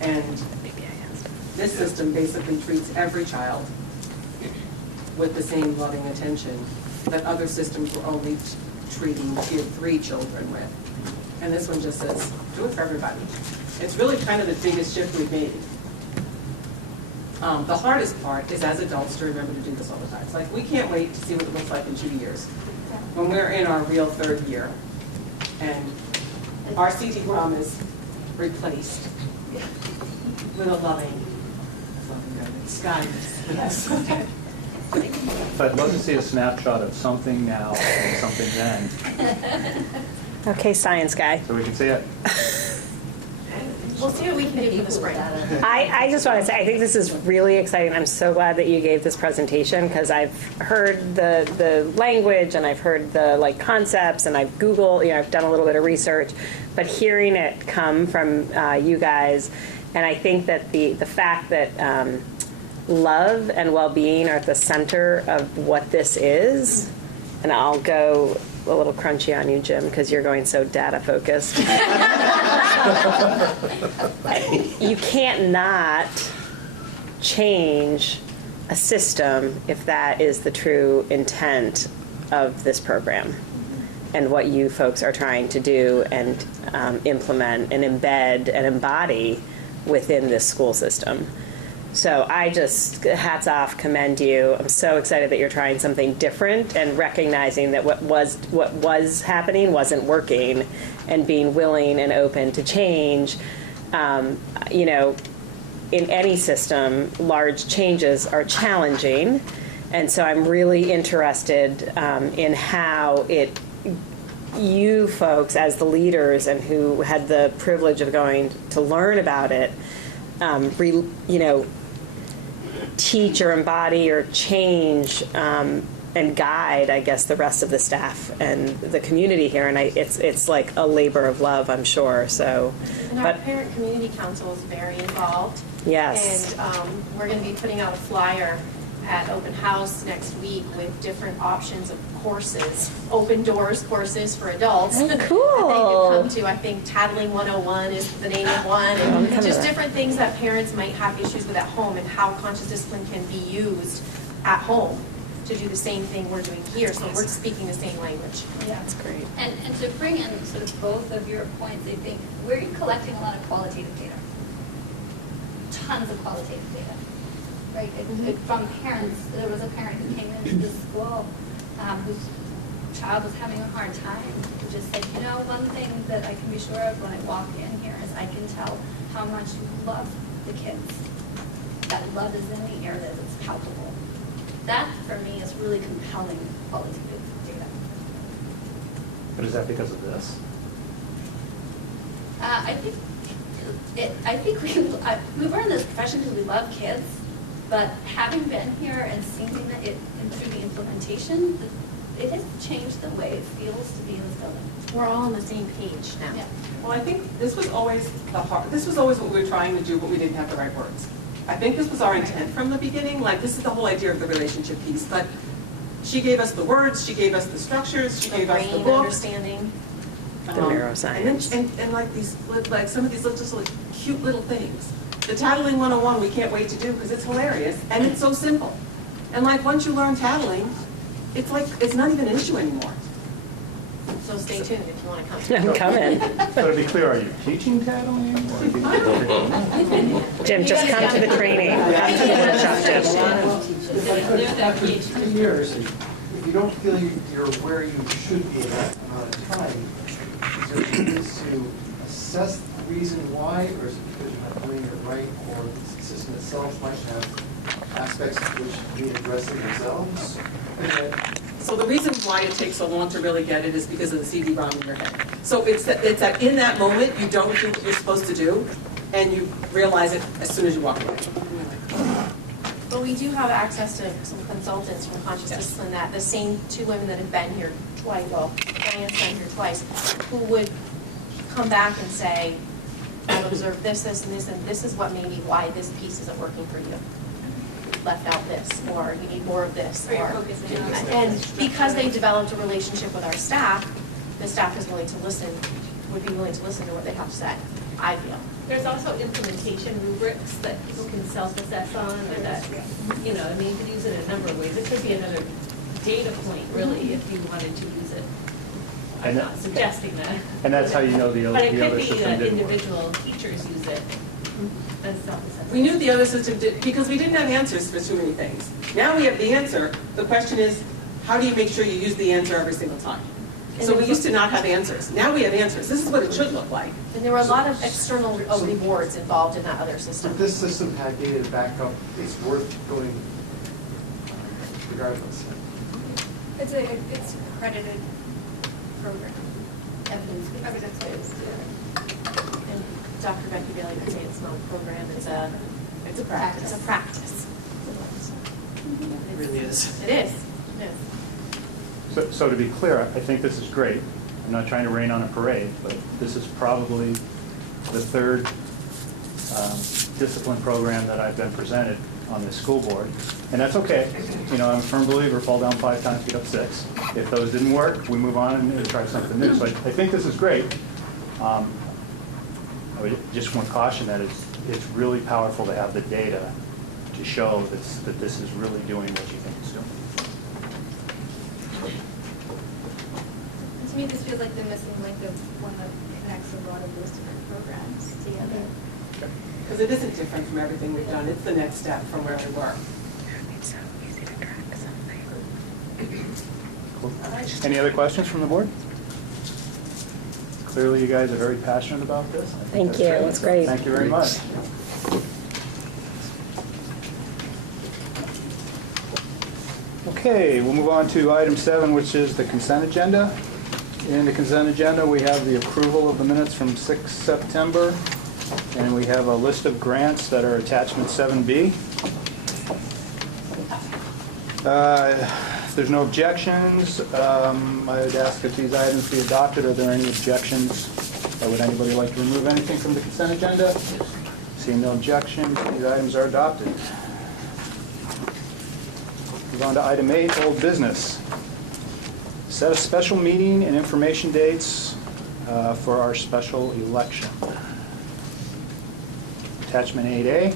And this system basically treats every child with the same loving attention that other systems were only treating tier 3 children with. And this one just says, do it for everybody. It's really kind of the biggest shift we've made. The hardest part is, as adults, to remember to do this all the time. It's like, we can't wait to see what it looks like in 2 years, when we're in our real 3rd year, and our CD-ROM is replaced with a loving guidance. Yes. I'd love to see a snapshot of something now and something then, Okay, science guy. so we can see it. We'll see what we can do for the spring. I just want to say, I think this is really exciting. I'm so glad that you gave this presentation, because I've heard the language and I've heard the concepts, and I've Googled, I've done a little bit of research, but hearing it come from you guys, and I think that the fact that love and well-being are at the center of what this is, and I'll go a little crunchy on you, Jim, because you're going so data focused. You can't not change a system if that is the true intent of this program and what you folks are trying to do and implement and embed and embody within this school system. So I just, hats off, commend you. I'm so excited that you're trying something different and recognizing that what was happening wasn't working, and being willing and open to change. In any system, large changes are challenging, and so I'm really interested in how you folks as the leaders and who had the privilege of going to learn about it, teach or embody or change and guide, I guess, the rest of the staff and the community here. And it's like a labor of love, I'm sure. So, And our parent community council is very involved. Yes. And we're going to be putting out a flyer at open house next week with different options of courses, open doors courses for adults. Oh, cool. That they can come to. I think Tattling 101 is the name of one, and just different things that parents might have issues with at home, and how conscious discipline can be used at home to do the same thing we're doing here, so we're speaking the same language. Yeah, That's great. And to bring in sort of both of your points, I think we're collecting a lot of qualitative data. Tons of qualitative data. Right, from parents. There was a parent who came into the school whose child was having a hard time, who just said, one thing that I can be sure of when I walk in here is I can tell how much you love the kids. That love is in the air, that it's palpable. That, for me, is really compelling qualitative data. But is that because of this? I think we were in this profession because we love kids. But having been here and seeing it through the implementation, it has changed the way it feels to be in this building. We're all on the same page now. Yeah. Well, I think this was always this was always what we were trying to do, but we didn't have the right words. I think this was our intent from the beginning. This is the whole idea of the relationship piece. But she gave us the words, she gave us the structures, she gave us the brain book. understanding. The neuroscience. And like some of these just cute little things. The Tattling 101 we can't wait to do because it's hilarious and it's so simple. And once you learn tattling, it's not even an issue anymore. So So stay tuned if you want to come to I'm coming. So to be clear, are you teaching tattling? Jim, just come to the training. Come to the workshop, Jim. After 2 years, if you don't feel you're where you should be in that amount of time, is there ways to assess the reason why, or is it because you're not doing it right, or the system itself might have aspects which need addressing themselves? So the reason why it takes so long to really get it is because of the CD-ROM in your head. So it's that in that moment, you don't do what you're supposed to do, and you realize it as soon as you walk away. But we do have access to some consultants from Conscious Discipline, that the same two women that have been here twice, well, Diane's been here twice, who would come back and say, I've observed this, this, and this, and this is what maybe why this piece isn't working for you. Left out this, or you need more of this. Or you're focusing on this. And because they developed a relationship with our staff, the staff is willing to listen, would be willing to listen to what they have to say, I feel. There's also implementation rubrics that people can self-assess on, or that, you know, I mean, you could use it in a number of ways. It could be another data point, really, if you wanted to use it. I'm not suggesting that. And that's how you know the But it other could be system that didn't work. individual teachers use it as self-assessment. We knew the other system did, because we didn't have answers for too many things. Now we have the answer. The question is, how do you make sure you use the answer every single time? So we used to not have answers. Now we have answers. This is what it should look like. And there were a lot of external rewards involved in that other system. If this system had data to back up, it's worth going regardless. It's a accredited program. Evidence-based. And Dr. Becky Bailey would say it's not a program, it's a practice. It's a practice. It really is. It is. It is. So to be clear, I think this is great. I'm not trying to rain on a parade, but this is probably the third discipline program that I've been presented on this school board. And that's okay. You know, I'm a firm believer, fall down 5 times, get up 6. If those didn't work, we move on and try something new. So I think this is great. I would just want to caution that it's really powerful to have the data to show that this is really doing what you think it's doing. To me, this feels like the missing link of one that connects a lot of those different programs together. Because it isn't different from everything we've done. It's the next step from where we were. Cool. Any other questions from the board? Clearly, you guys are very passionate about this. I think Thank you. That's great. Thank you very much. Okay, we'll move on to item 7, which is the consent agenda. In the consent agenda, we have the approval of the minutes from 6 September, and we have a list of grants that are attachment 7B. If there's no objections, I would ask that these items be adopted. Are there any objections? Or would anybody like to remove anything from the consent agenda? Seeing no objections, these items are adopted. Move on to item 8, old business. Set a special meeting and information dates for our special election. Attachment 8A.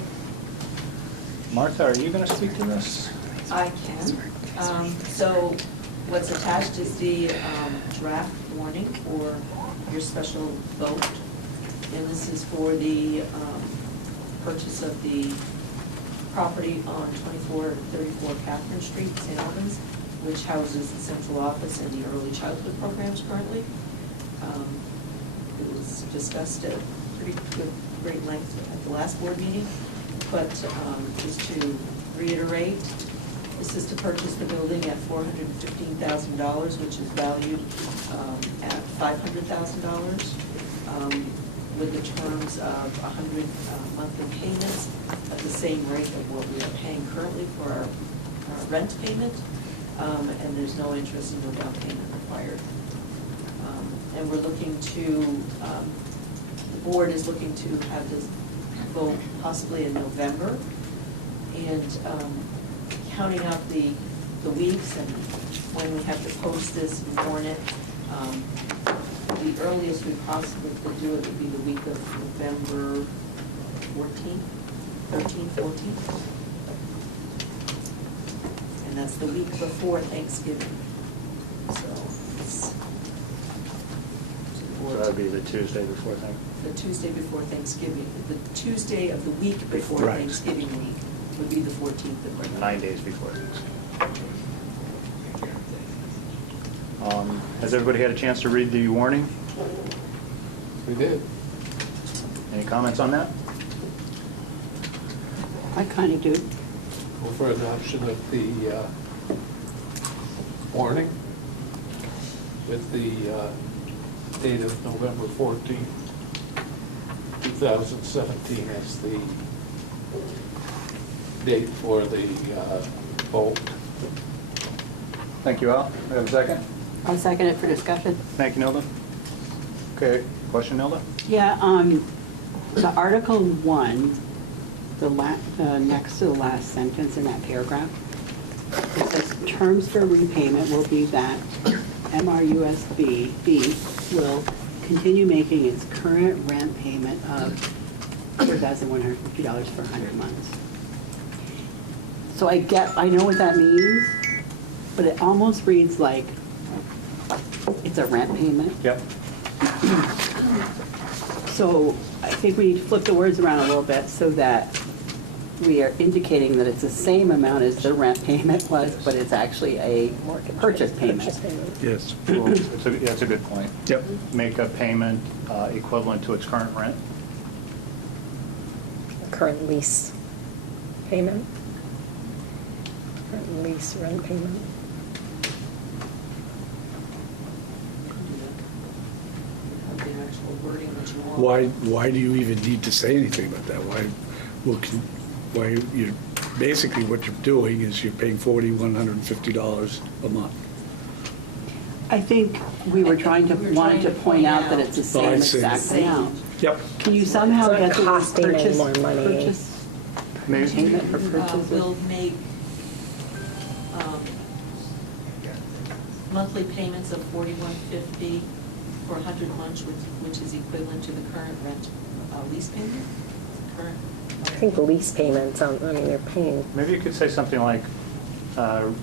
Martha, are you going to speak to this? I can. So what's attached is the draft warning for your special vote. And this is for the purchase of the property on 2434 Catherine Street, Saint Albans, which houses the central office and the early childhood programs currently. It was discussed at pretty good, great length at the last board meeting, but just to reiterate, this is to purchase the building at $415,000, which is valued at $500,000, with the terms of 100 monthly payments at the same rate of what we are paying currently for our rent payment, and there's no interest and no down payment required. And we're looking to, the board is looking to have this vote possibly in November, and counting out the weeks and when we have to post this and warn it, the earliest we possibly could do it would be the week of November 14th, 13th, 14th. And that's the week before Thanksgiving. So it's 14th. So that would be the Tuesday before Thanksgiving. The Tuesday before Thanksgiving, the Tuesday of the week before Right. Thanksgiving week would be the 14th that we're 9 days before Thanksgiving. Has everybody had a chance to read the warning? We did. Any comments on that? I kind of do. Go for adoption of the warning with the date of November 14th, 2017 as the date for the vote. Thank you, Al. We have a second? I'll second it for discussion. Thank you, Nilda. Okay, question, Nilda? Yeah, the Article 1, next to the last sentence in that paragraph, it says, terms for repayment will be that MRUSD will continue making its current rent payment of $4,150 for 100 months. So I know what that means, but it almost reads like it's a rent payment. Yep. So I think we need to flip the words around a little bit so that we are indicating that it's the same amount as the rent payment was, but it's actually a purchase payment. Yes. Well, that's a good point. Yep. Make a payment equivalent to its current rent. Current lease payment? Current lease rent payment? Have the actual wording that you want. Why do you even need to say anything about that? Why you basically what you're doing is you're paying $4,150 a month. I think we were wanted to point out that it's the same I see. exact amount. Yep. Can you somehow It's not get the word costing any purchase, more money. Maybe. payment for purchases? Will make monthly payments of $4,150 for 100 months, which is equivalent to the current rent lease payment? Current. I think the lease payments, they're paying. Maybe you could say something like, Are you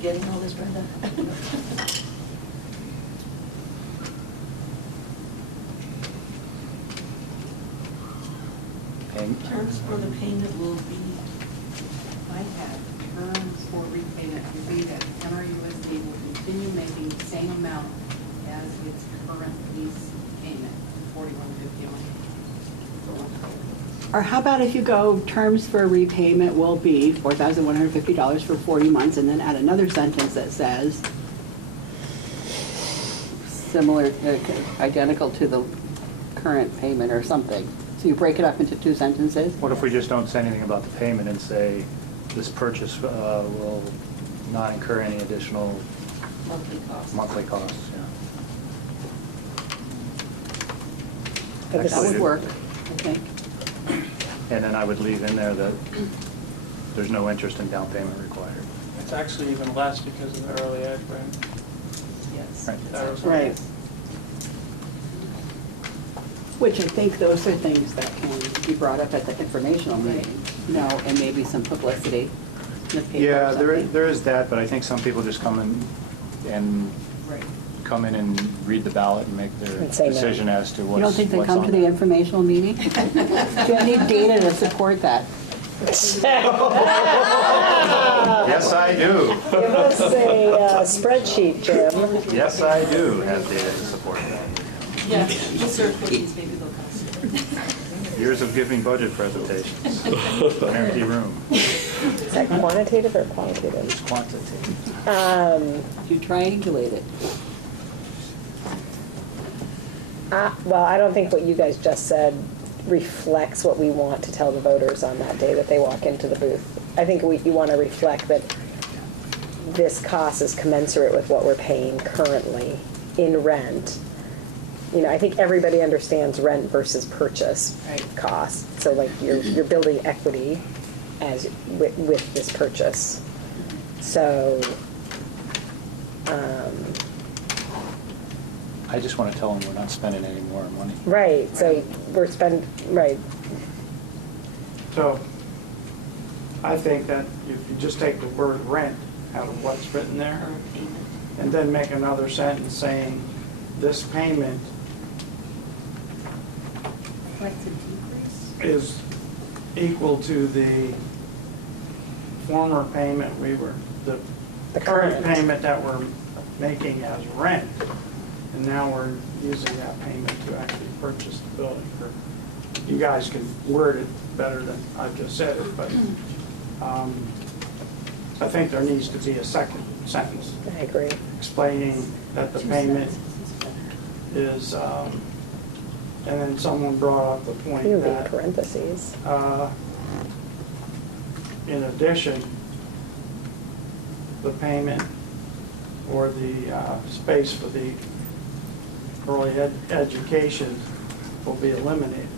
getting all this, Brenda? Terms for the payment will be, I have terms for repayment will be that MRUSD will continue making the same amount as its current lease payment, $4,150 a month. Or how about if you go, terms for repayment will be $4,150 for 40 months, and then add another sentence that says, similar, identical to the current payment or something. So you break it up into two sentences? what if we just don't say anything about the payment and say, this purchase will not incur any additional monthly costs? Yeah. That would work, I think. And then I would leave in there that there's no interest and down payment required. It's actually even less because of the early ed grant. yes. Right. That was- Right. Which I think those are things that can be brought up at the informational meeting, and maybe some publicity in the paper or Yeah, something. there is that, but I think some people just come in and read the ballot and make their And say no. decision as to what's You don't think they what's come on to the there. informational meeting? Do you have any data to support that? Yes, I do. Give us a spreadsheet, Jim. Yes, I do have data to support that. Yes, we'll serve cookies, maybe they'll come. Years of giving budget presentations, an empty room. Is that quantitative or qualitative? It's quantitative. You triangulate it. Well, I don't think what you guys just said reflects what we want to tell the voters on that day that they walk into the booth. I think you want to reflect that this cost is commensurate with what we're paying currently in rent. I think everybody understands rent versus purchase cost. So like you're building equity as with this purchase. So I just want to tell them we're not spending any more money. right. So we're right. So I think that if you just take the word rent out of what's written there and then make another sentence saying this payment Reflects a decrease? is equal to the former payment the current payment that we're making as rent. And now we're using that payment to actually purchase the building. You guys can word it better than I just said it, but I think there needs to be a second sentence I agree. explaining that the payment is, and then someone brought up the point You that read parentheses. in addition, the payment or the space for the early education will be eliminated.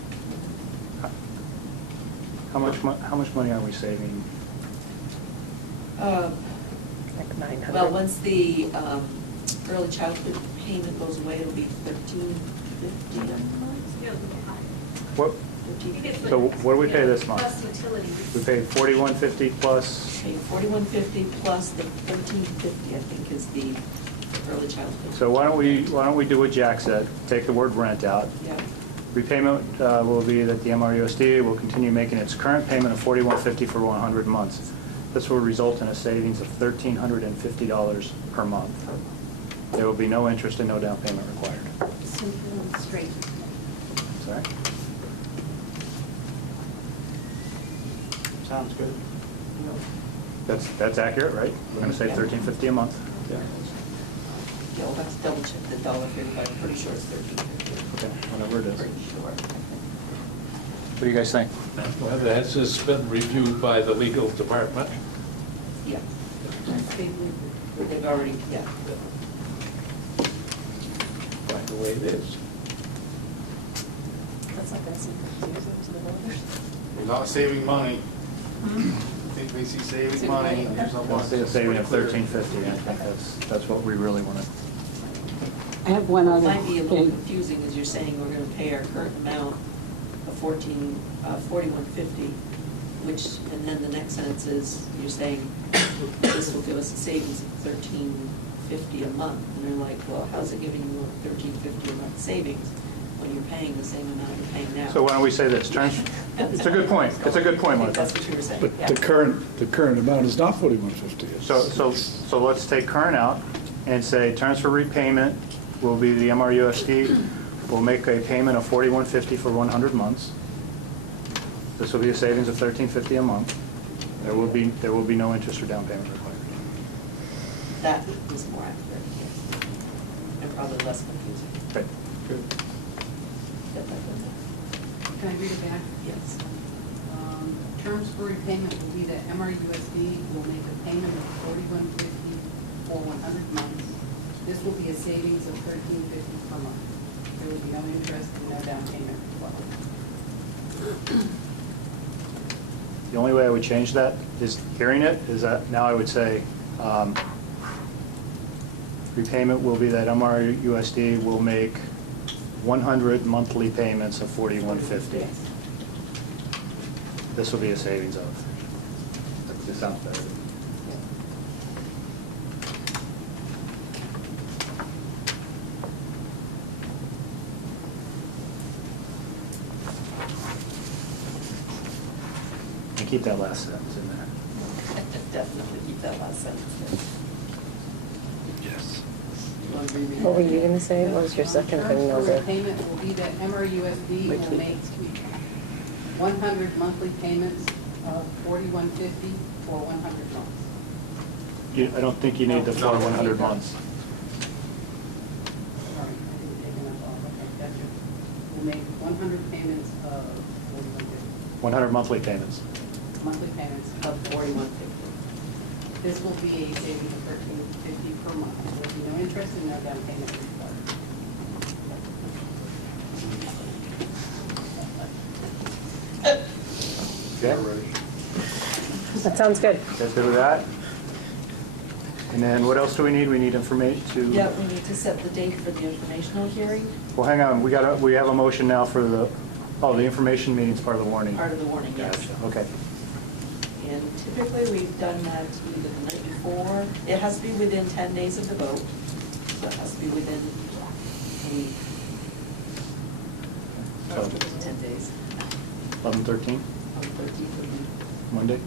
How much money are we saving? Like 900. Well, once the early childhood payment goes away, it'll be $13.50 a month. What? So what do we pay this month? Plus utilities. We paid $41.50 plus. Paying $41.50 plus the $13.50, I think, is the early childhood. So why don't we do what Jack said? Take the word rent out. Yeah. Repayment will be that the MRUSD will continue making its current payment of $41.50 for 100 months. This will result in a savings of $1,350 per month. There will be no interest and no down payment required. Simple and straight. Sorry? Sounds good. That's accurate, right? We're going to save $1,350 a month. Yeah. Yeah, we'll have to double check the dollar figure, but I'm pretty sure it's $13.50. Okay, whatever it is. Pretty sure. What do you guys think? Well, has this been reviewed by the legal department? Yeah. They've already, yeah. By the way it is. That's not going to seem confusing to the voters. We're not saving money. I think we see saving money. There's a lot. It's a saving of $1,350. I think that's what we really want to. I have one It other might be a little thing. confusing, as you're saying, we're gonna pay our current amount of $41.50, which, and then the next sentence is, you're saying, this will give us a savings of $13.50 a month. And they're like, well, how's it giving you a $13.50 a month savings when you're paying the same amount you're paying now? So why don't we say this? It's a good point. It's a good point, Martha. That's what you were saying. But yeah. the current amount is not $41.50. So let's take current out and say terms for repayment will be the MRUSD will make a payment of $41.50 for 100 months. This will be a savings of $13.50 a month. There will be no interest or down payment required. That is more accurate, yes. And probably less confusing. Okay. Good. Get that in there. Can I read it back? Yes. Terms for repayment will be that MRUSD will make a payment of $41.50 for 100 months. This will be a savings of $13.50 per month. There will be no interest and no down payment required. The only way I would change that is hearing it is that now I would say repayment will be that MRUSD will make 100 monthly payments of $41.50. This will be a savings of. This sounds better. And keep that last sentence in there. Definitely keep that last sentence there. Yes. You want to reread What were it? you going to say? What was your second thing? Terms for Over? repayment will be that MRUSD will make 100 monthly payments of $41.50 for 100 months. I don't think you need the full 100 months. Sorry, I didn't take enough off. Okay, gotcha. Will make 100 payments of $41.50. 100 monthly payments. Monthly payments of $41.50. This will be a savings of $13.50 per month. There will be no interest and no down payment required. Okay. That sounds good. Guys good with that? And then what else do we need? We need information to. Yeah, we need to set the date for the informational hearing, Well, hang on. We have a motion now for the information meeting's part of the warning. part of the warning, yes. Gotcha. Okay. And typically, we've done that either the night before. It has to be within 10 days of the vote, so it has to be within a week, So 10 days. 11/13, On the 13th would be, Monday.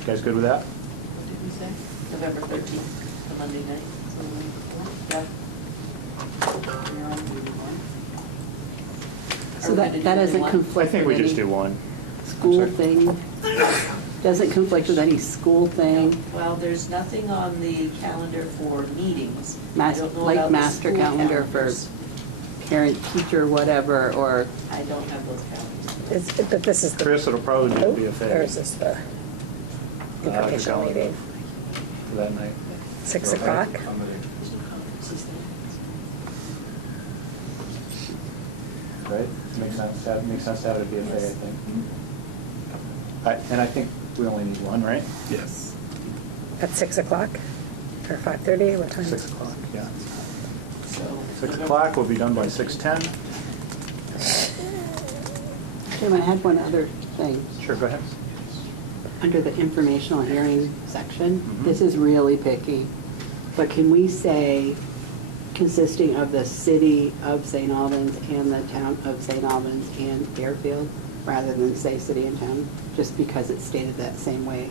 You guys good with that? what did we say? November 13th, the Monday night. So the week before? Yeah. You're on duty one. So that doesn't I conflict think we with just any do one. school I'm sorry. thing? Doesn't conflict with any school thing? Well, there's nothing on the calendar for meetings. I Mas- don't know like about the master school calendar for calendars. parent, teacher, whatever, or, I don't have those calendars. But this is the. Chris, it'll probably Oh, be a or fair. is this the informational calendar. meeting? For that night. 6 o'clock? Right? Makes sense, makes sense to have it be a fair, I think. And I think we only need one, right? Yes. At 6 o'clock? Or 5:30, what time? 6 o'clock, yeah. So 6 o'clock, we'll be done by 6:10. Jim, I had one other thing. Sure, go ahead. Under the informational hearing section, Mhm. this is really picky, but can we say consisting of the city of St. Albans and the town of St. Albans and Fairfield, rather than say city and town, just because it's stated that same way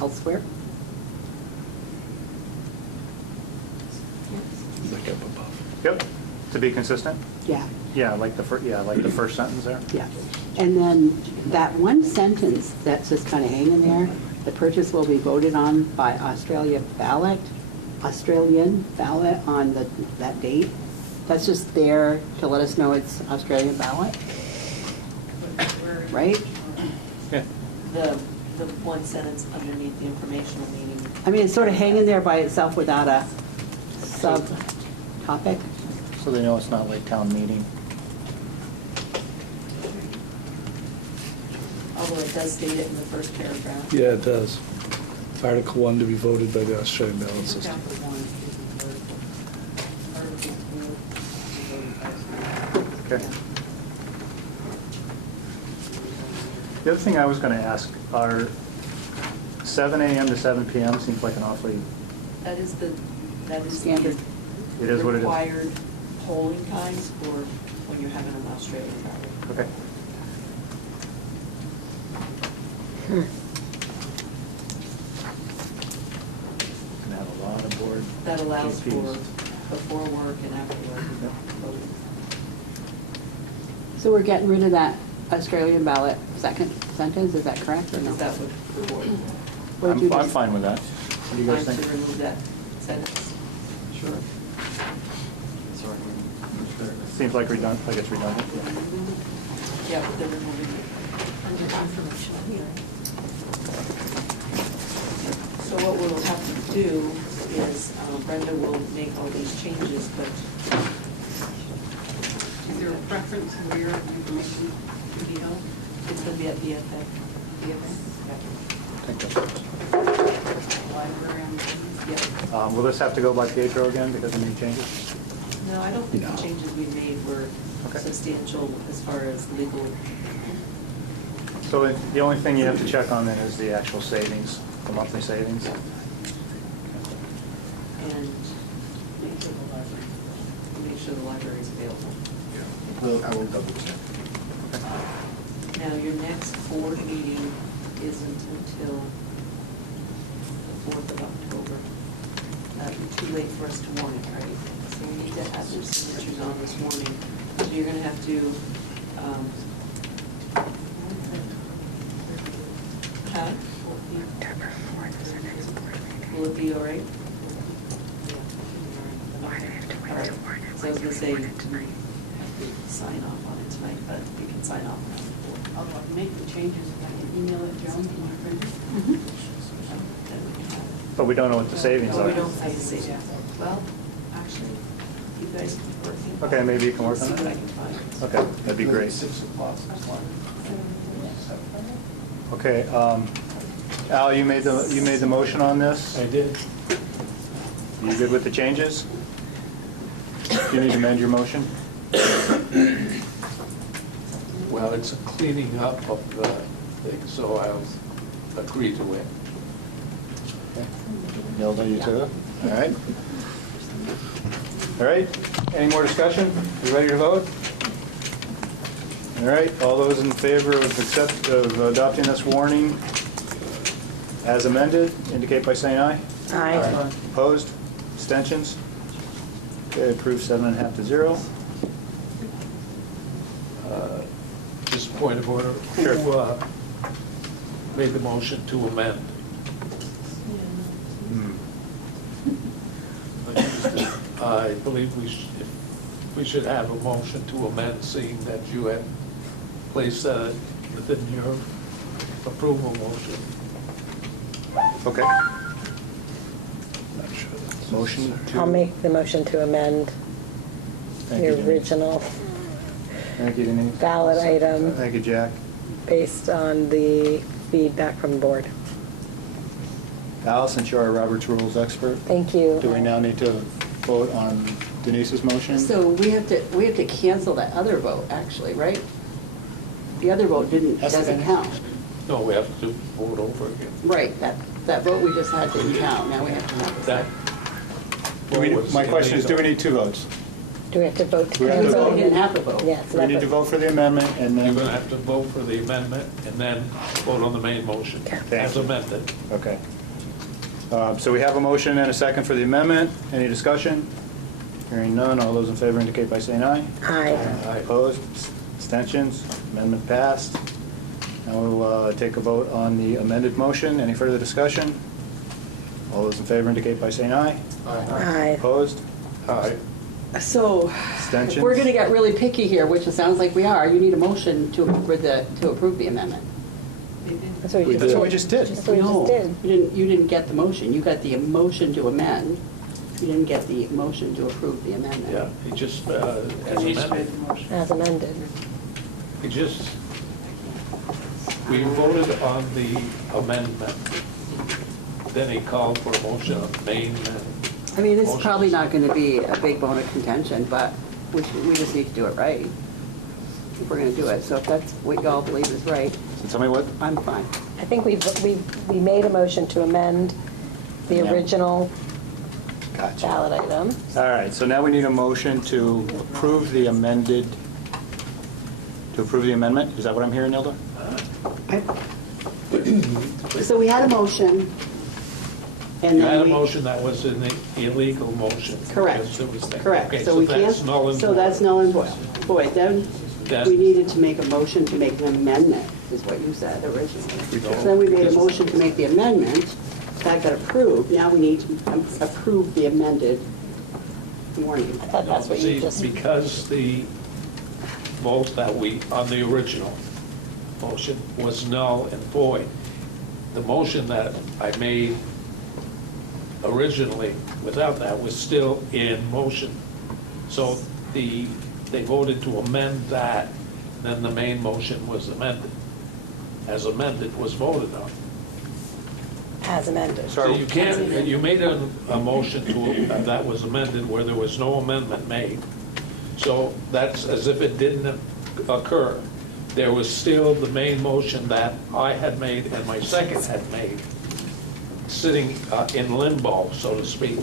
elsewhere? Look up above. Yep, to be consistent? Yeah, Yeah, like the first sentence there. yeah. And then that one sentence that's just kind of hanging there, the purchase will be voted on by Australian ballot on that date. That's just there to let us know it's Australian ballot, right? Yeah. the one sentence underneath the informational meeting. I mean, it's sort of hanging there by itself without a sub-topic. So they know it's not like town meeting. Although it does state it in the first paragraph. Yeah, it does. Article 1 to be voted by the Australian ballot system. Article 1 is Article 2 is voted by Okay. The other thing I was going to ask are 7 a.m. to 7 p.m. seems like an awfully, That is the Standard. it is what it is. required polling times for when you're having an Australian ballot. Okay. Gonna have a lot of board. That allows for GPs. before work and after work voting. So we're getting rid of that Australian ballot second sentence, is that correct or no? Is that what the board? What did you I'm just- fine with that. What do you guys Time think? to remove that sentence? Sure. Seems like it's redundant. Yeah, but they're removing it. Under informational hearing. So what we'll have to do is Brenda will make all these changes, but Is there a preference where information to be held? it's going to be at the FA. I think that's- Library on the Yeah. Will this have to go by Pietro again because of any changes? No, I don't think No. the changes we made were Okay. substantial as far as legal. So the only thing you have to check on then is the actual savings, the monthly savings. And make sure the library is available. Well, I will double check. Now, your next board meeting isn't until the 4th of October. That'd be too late for us to warn it, right? So we need to have your signatures on this warning. So you're gonna have to, huh? October 4th is our next board meeting. Will it be all right? Why do I have to All wait right. to warn it? So I was gonna say, Warn you it tonight. have to sign off on it tonight, but you can sign off on it before. I'll make the changes and I can email it, Joan, can you print it? Then we can have it. But we don't know what the savings No, are. we don't have to say that. Well, actually, you guys can work it. Okay, maybe you can work on See that? what I can find. Okay, that'd be great. 6 o'clock. Okay, Al, you made the motion on this? I did. You good with the changes? Do you need to amend your motion? Well, it's a cleaning up of the thing, so I'll agree to it. Neil, do you too? All right. All right, any more discussion? You ready to vote? All right, all those in favor of adopting this warning as amended, indicate by saying aye. Aye. Opposed? Abstentions? Okay, approved 7.5 to 0. Just a point of order. Sure. Who made the motion to amend? I believe we should have a motion to amend, seeing that you had placed that within your approval motion. Okay. Motion to... I'll make the motion to amend Thank you, the Denise. original Thank you, Denise. ballot item Thank you, Jack. based on the feedback from the board. Al, since you're our Robert's Rules expert, Thank you. do we now need to vote on Denise's motion? So we have to cancel that other vote, actually, right? The other vote doesn't count. No, we have to vote over again. Right, that vote we just had didn't count, now we have to have That. My question is, do we need 2 votes? Do we have to vote to Do we have to cancel? vote? We didn't have to vote. Yes. We need to vote for the amendment and You're then... going to have to vote for the amendment and then vote on the main motion as amended. Okay. So we have a motion and a second for the amendment. Any discussion? Hearing none, all those in favor indicate by saying aye. Aye. Opposed? Abstentions? Amendment passed. Now we'll take a vote on the amended motion. Any further discussion? All those in favor indicate by saying aye. Aye. Opposed? Aye. So, Abstentions? if we're gonna get really picky here, which it sounds like we are, you need a motion to approve the amendment. That's what we That's what we just did. That's what we No, just did. you didn't get the motion, you got the motion to amend, you didn't get the motion to approve the amendment. Yeah, he just, as amended. As amended. He just, we voted on the amendment. Then he called for a motion on the main and I mean, this is motions. probably not gonna be a big bone of contention, but we just need to do it right. If we're gonna do it, so if that's what y'all believe is right, So tell me what? I'm fine. I think we made a motion to amend the Yeah. original Gotcha. ballot item. All right, so now we need a motion to approve the amended, to approve the amendment? Is that what I'm hearing, Nilda? So we had a motion, and You then had a we... motion that was an illegal motion. Correct. because it was there. Correct, Okay, so we can't, that's null and so void. that's null and void. Boy, then Then- we needed to make a motion to make an amendment, is what you said originally. We So don't. then we made a motion to make the amendment, that got approved, now we need to approve the amended warning. I thought that's what See, you just, because the vote that we, on the original motion, was null and void. The motion that I made originally without that was still in motion. So they voted to amend that, then the main motion was amended. As amended was voted on. as amended. So you can't, you made a motion that was amended where there was no amendment made. So that's as if it didn't occur. There was still the main motion that I had made and my second had made, sitting in limbo, so to speak.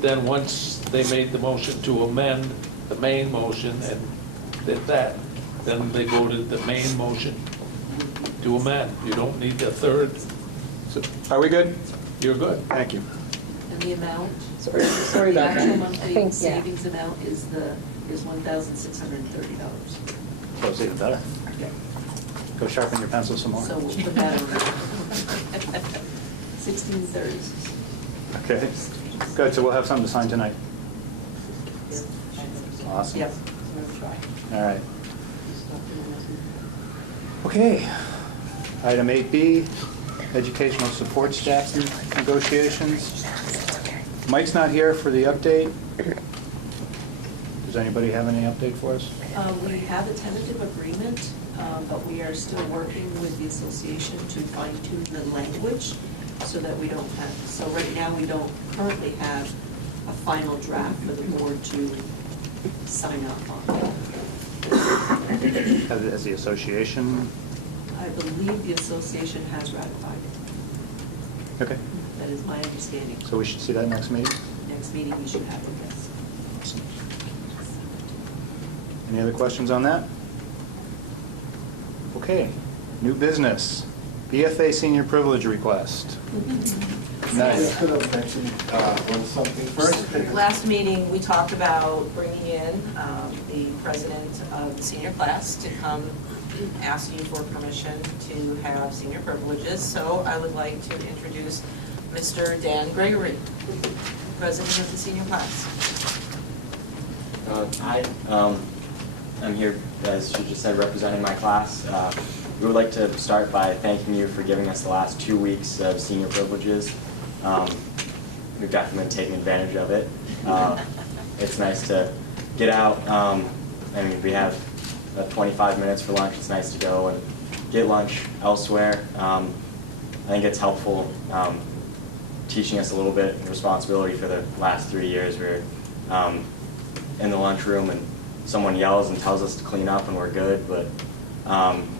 Then once they made the motion to amend the main motion and did that, then they voted the main motion to amend. You don't need the third. So, are we good? You're good. Thank you. And the amount? Sorry about The actual that. monthly think, yeah. savings amount is $1,630. So it's even better. Go sharpen your pencil some more. So we'll put that on. 1630. Okay, good, so we'll have something to sign tonight. Awesome. Yep. All right. Okay. Item 8B, educational support staff negotiations. Mike's not here for the update. Does anybody have any update for us? We have a tentative agreement, but we are still working with the association to fine tune the language so that we don't have, so right now we don't currently have a final draft for the board to sign up on. Has the association? I believe the association has ratified it. Okay. That is my understanding. So we should see that next meeting? Next meeting, we should have it, yes. Any other questions on that? Okay, new business, BFA senior privilege request. Nice. Could have mentioned something first. Last meeting, we talked about bringing in the president of the senior class to come ask you for permission to have senior privileges. So I would like to introduce Mr. Dan Gregory, president of the senior class. Hi, I'm here, as she just said, representing my class. We would like to start by thanking you for giving us the last 2 weeks of senior privileges. We've definitely been taking advantage of it. It's nice to get out. I mean, we have 25 minutes for lunch. It's nice to go and get lunch elsewhere. I think it's helpful teaching us a little bit of responsibility for the last 3 years. We're in the lunchroom and someone yells and tells us to clean up and we're good, but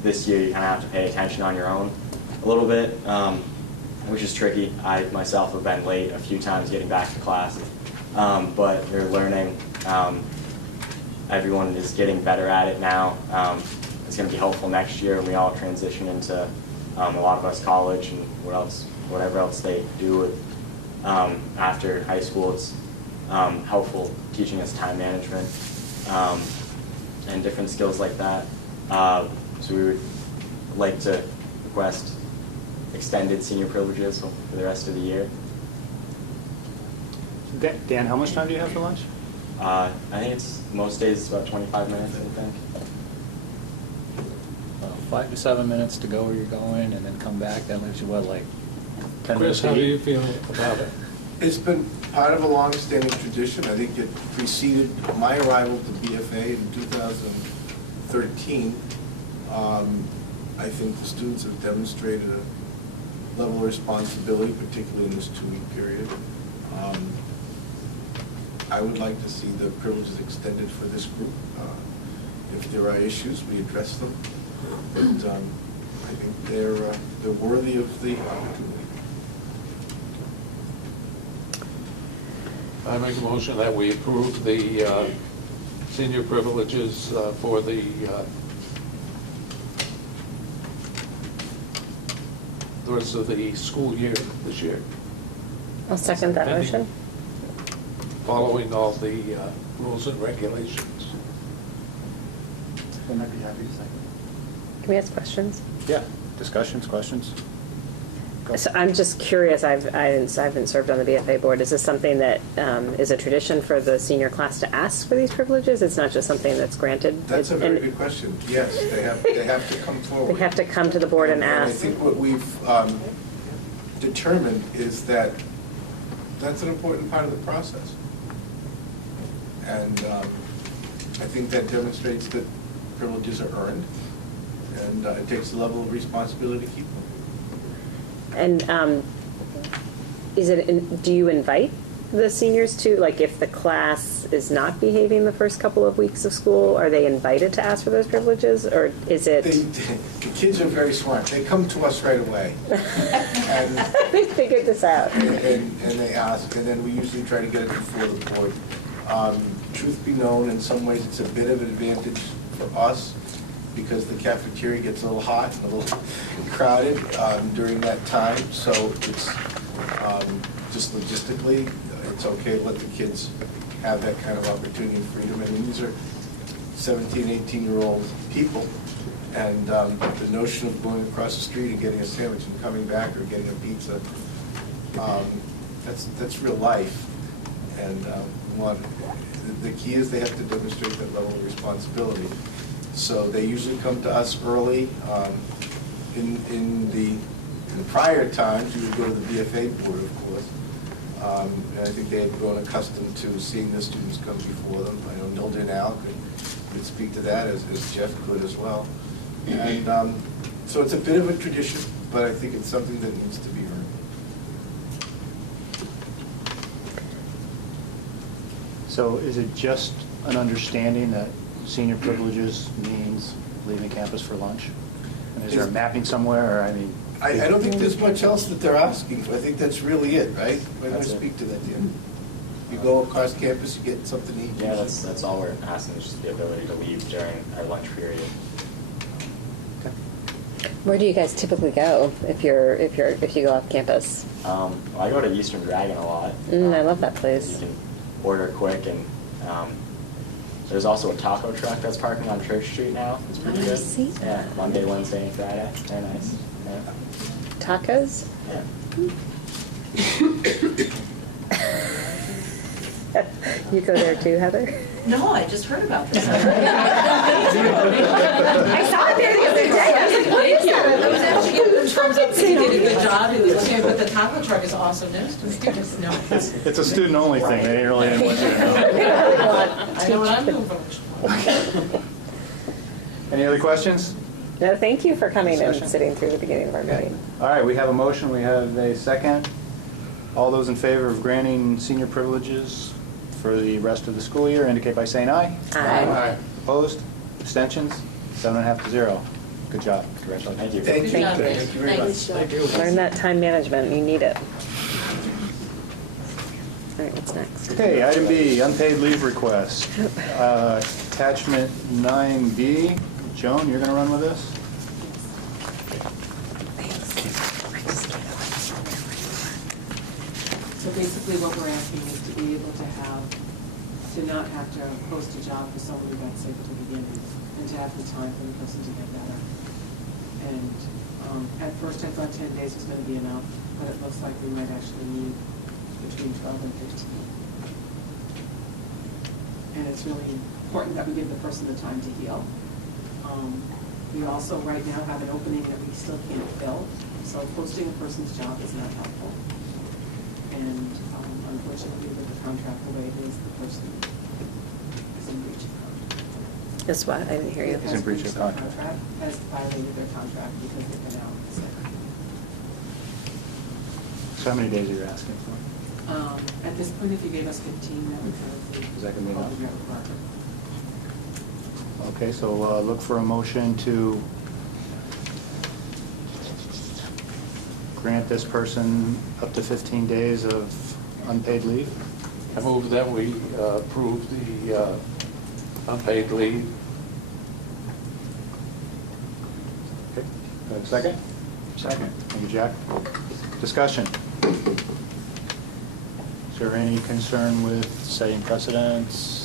this year you kind of have to pay attention on your own a little bit, which is tricky. I myself have been late a few times getting back to class, but we're learning. Everyone is getting better at it now. It's going to be helpful next year when we all transition into a lot of us college and whatever else they do after high school. It's helpful teaching us time management and different skills like that. So we would like to request extended senior privileges for the rest of the year. Dan, how much time do you have for lunch? I think it's most days it's about 25 minutes, I think. 5 to 7 minutes to go where you're going and then come back. That leaves you, what, like 10 Chris, minutes? how do you feel about it? It's been part of a long-standing tradition. I think it preceded my arrival to BFA in 2013. I think the students have demonstrated a level of responsibility, particularly in this 2-week period. I would like to see the privileges extended for this group. If there are issues, we address them. But I think they're worthy of the opportunity. I make a motion that we approve the senior privileges for the rest of the school year this year. I'll second that motion. Following all the rules and regulations. Then I'd be happy to second. Can we ask questions? Yeah, discussions, questions? Go. So I'm just curious, I haven't served on the BFA board. Is this something that is a tradition for the senior class to ask for these privileges? It's not just something that's granted? That's a very good question. Yes, they have to come forward. They have to come to the board and ask. I think what we've determined is that that's an important part of the process. And I think that demonstrates that privileges are earned, and it takes a level of responsibility to keep them. And do you invite the seniors to, like, if the class is not behaving the first couple of weeks of school, are they invited to ask for those privileges, or is it? The kids are very smart. They come to us right away. And they figured this out. And they ask, and then we usually try to get it before the board. Truth be known, in some ways it's a bit of an advantage for us because the cafeteria gets a little hot and a little crowded during that time. So it's just logistically, it's okay to let the kids have that kind of opportunity and freedom. I mean, these are 17, 18-year-old people. And the notion of going across the street and getting a sandwich and coming back or getting a pizza, that's real life. And the key is they have to demonstrate that level of responsibility. So they usually come to us early. In the prior times, we would go to the BFA board, of course. And I think they had grown accustomed to seeing the students come before them. I know Nilda and Al could speak to that, as Jeff could as well. And so it's a bit of a tradition, but I think it's something that needs to be earned. So is it just an understanding that senior privileges means leaving campus for lunch? And is there a mapping somewhere, or, I mean? I don't think there's much else that they're asking for. I think that's really it, right? I'm going to That's it. speak to that, Dan. You go across campus, you get something to eat. Yeah, that's all we're asking, is just the ability to leave during our lunch period. Where do you guys typically go if you go off campus? Well, I go to Eastern Dragon a lot. I love that place. You can order quick, and there's also a taco truck that's parking on Church Street now. It's pretty Oh, I good. see. Yeah, Monday, Wednesday, and Friday. Very nice. Yeah. Tacos? Yeah. You go there too, Heather? No, I just heard about this. I saw it there the other day. I was like, what is that? I was actually giving them thumbs up because he did a good job. He was looking, but the taco truck is also news to me. No. It's a student-only thing, they really didn't want you to know. I know what I'm doing for. Any other questions? No, thank you for coming Discussion? and sitting through the beginning of our meeting. All right, we have a motion, we have a second. All those in favor of granting senior privileges for the rest of the school year indicate by saying aye. Aye. Opposed? Abstentions? 7.5 to 0. Good job. Congratulations. Thank you. Thank you. Thank you. Thank you very much. Thank you. Learn that time management. You need it. All right, what's next? Okay, item B, unpaid leave request. Attachment 9B. Joan, you're going to run with this? So basically what we're asking is to be able to not have to post a job for someone who got sick at the beginning, and to have the time for the person to get better. And at first I thought 10 days was going to be enough, but it looks like we might actually need between 12 and 15. And it's really important that we give the person the time to heal. We also right now have an opening that we still can't fill, so posting a person's job is not helpful. And unfortunately, with the contract the way it is, the person is in breach of contract. Guess what? I didn't hear you. Is in breach of Their contract. has violated their contract because they've been out sick. So how many days are you asking for? At this point, if you gave us 15, that would probably. Is that gonna be enough? Probably require it. Okay, so look for a motion to grant this person up to 15 days of unpaid leave. I move that we approve the unpaid leave. Okay, do I have a second? Second. Thank you, Jack. Discussion. Is there any concern with setting precedents?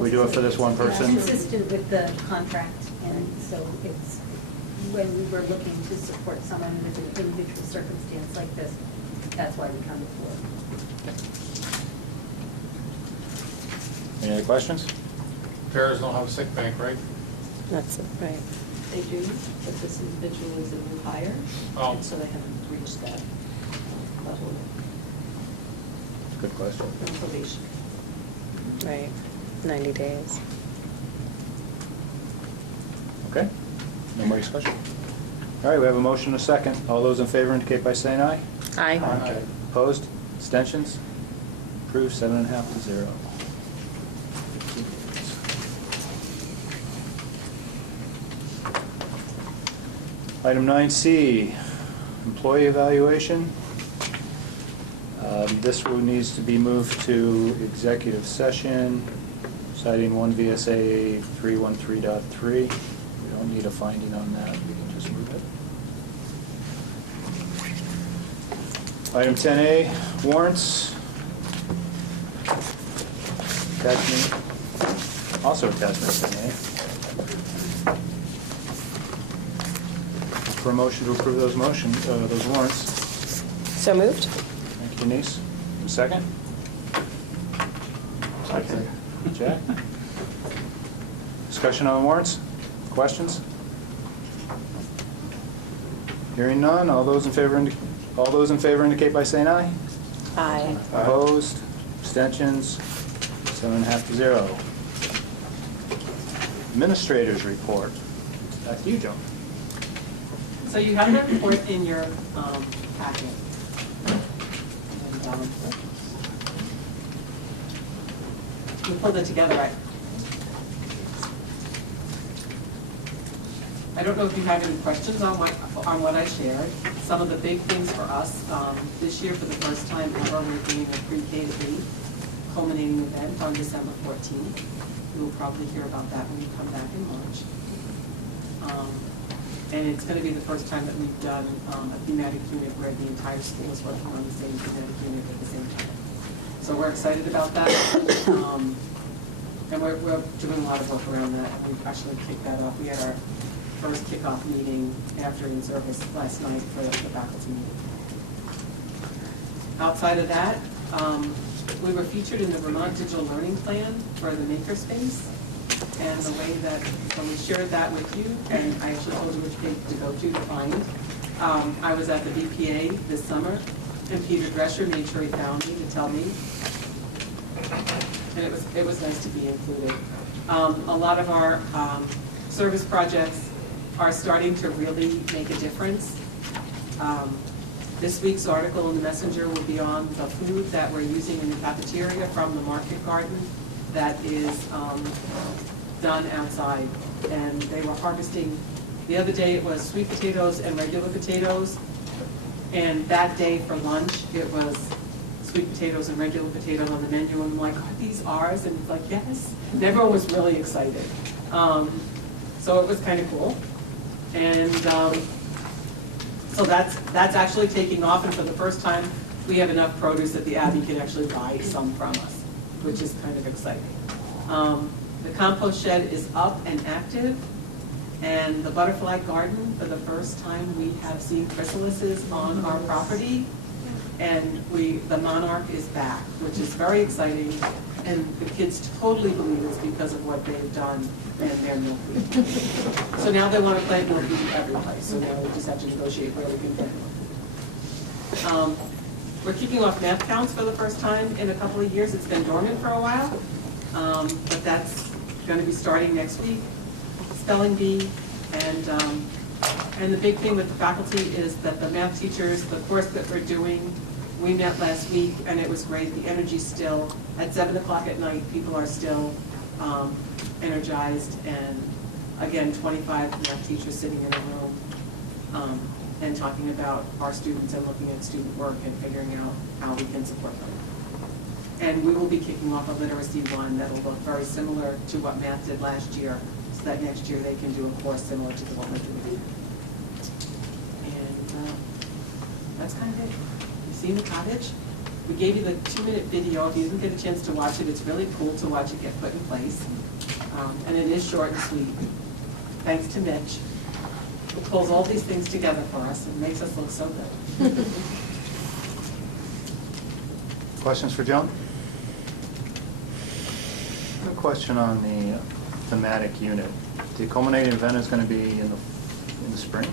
We do it for this one person? It's consistent with the contract, and so it's, when we were looking to support someone with an individual circumstance like this, that's why we come before. Any other questions? Paras don't have a sick bank, right? That's right. They do, but this individual is a new hire, Oh. and so they haven't reached that level Good question. of probation. Right. 90 days. Okay, no more discussion. All right, we have a motion and a second. All those in favor indicate by saying aye. Aye. Opposed? Abstentions? Approved, 7.5 to 0. Item 9C, employee evaluation. This one needs to be moved to executive session, citing 1 VSA 313.3. We don't need a finding on that, we can just move it. Item 10A, warrants. Attachment, also attachment 10A. For a motion to approve those those warrants. So moved? Thank you, Denise. A second? Second. Jack? Discussion on warrants? Questions? Hearing none, all those in favor indicate by saying aye. Aye. Opposed? Abstentions? 7.5 to 0. Administrators report. Back to you, Joan. So you have the report in your packet. And, you pulled it together, right? I don't know if you have any questions on what I shared. Some of the big things for us, this year, for the first time ever, we're doing a pre-K to 8 culminating event on December 14th. You will probably hear about that when you come back in March. And it's going to be the first time that we've done a thematic unit where the entire school is working on the same thematic unit at the same time. So we're excited about that. And we're doing a lot of work around that. We've actually kicked that off. We had our first kickoff meeting after in-service last night for the faculty meeting. Outside of that, we were featured in the Vermont Digital Learning Plan for the Makerspace. And the way that, when we shared that with you, and I actually told you which page to go to find, I was at the BPA this summer, and Peter Drescher made sure he found me to tell me. And it was nice to be included. A lot of our service projects are starting to really make a difference. This week's article in the Messenger will be on the food that we're using in the cafeteria from the market garden that is done outside. And they were harvesting, the other day it was sweet potatoes and regular potatoes. And that day for lunch, it was sweet potatoes and regular potatoes on the menu. And I'm like, are these ours? And it's like, yes. And everyone was really excited. So it was kind of cool. And so that's actually taking off. And for the first time, we have enough produce that the Abbey can actually buy some from us, which is kind of exciting. The compost shed is up and active. And the butterfly garden, for the first time, we have seen chrysalises on our property. And the monarch is back, which is very exciting. And the kids totally believe it's because of what they've done and their milkweed. So now they want to plant milkweed every place. So now we just have to negotiate where we can plant milkweed. We're kicking off math counts for the first time in a couple of years. It's been dormant for a while, but that's going to be starting next week. Spelling bee, and the big thing with the faculty is that the math teachers, the course that we're doing, we met last week and it was great. The energy's still, at 7 o'clock at night, people are still energized, and again, 25 math teachers sitting in a room and talking about our students and looking at student work and figuring out how we can support them. And we will be kicking off a literacy one that will look very similar to what math did last year, so that next year they can do a course similar to the one we're doing. And that's kind of it. You've seen the cottage. We gave you the 2-minute video. If you didn't get a chance to watch it, it's really cool to watch it get put in place. And it is short and sweet. Thanks to Mitch, who pulls all these things together for us and makes us look so good. Questions for Joan? A question on the thematic unit. The culminating event is going to be in the spring?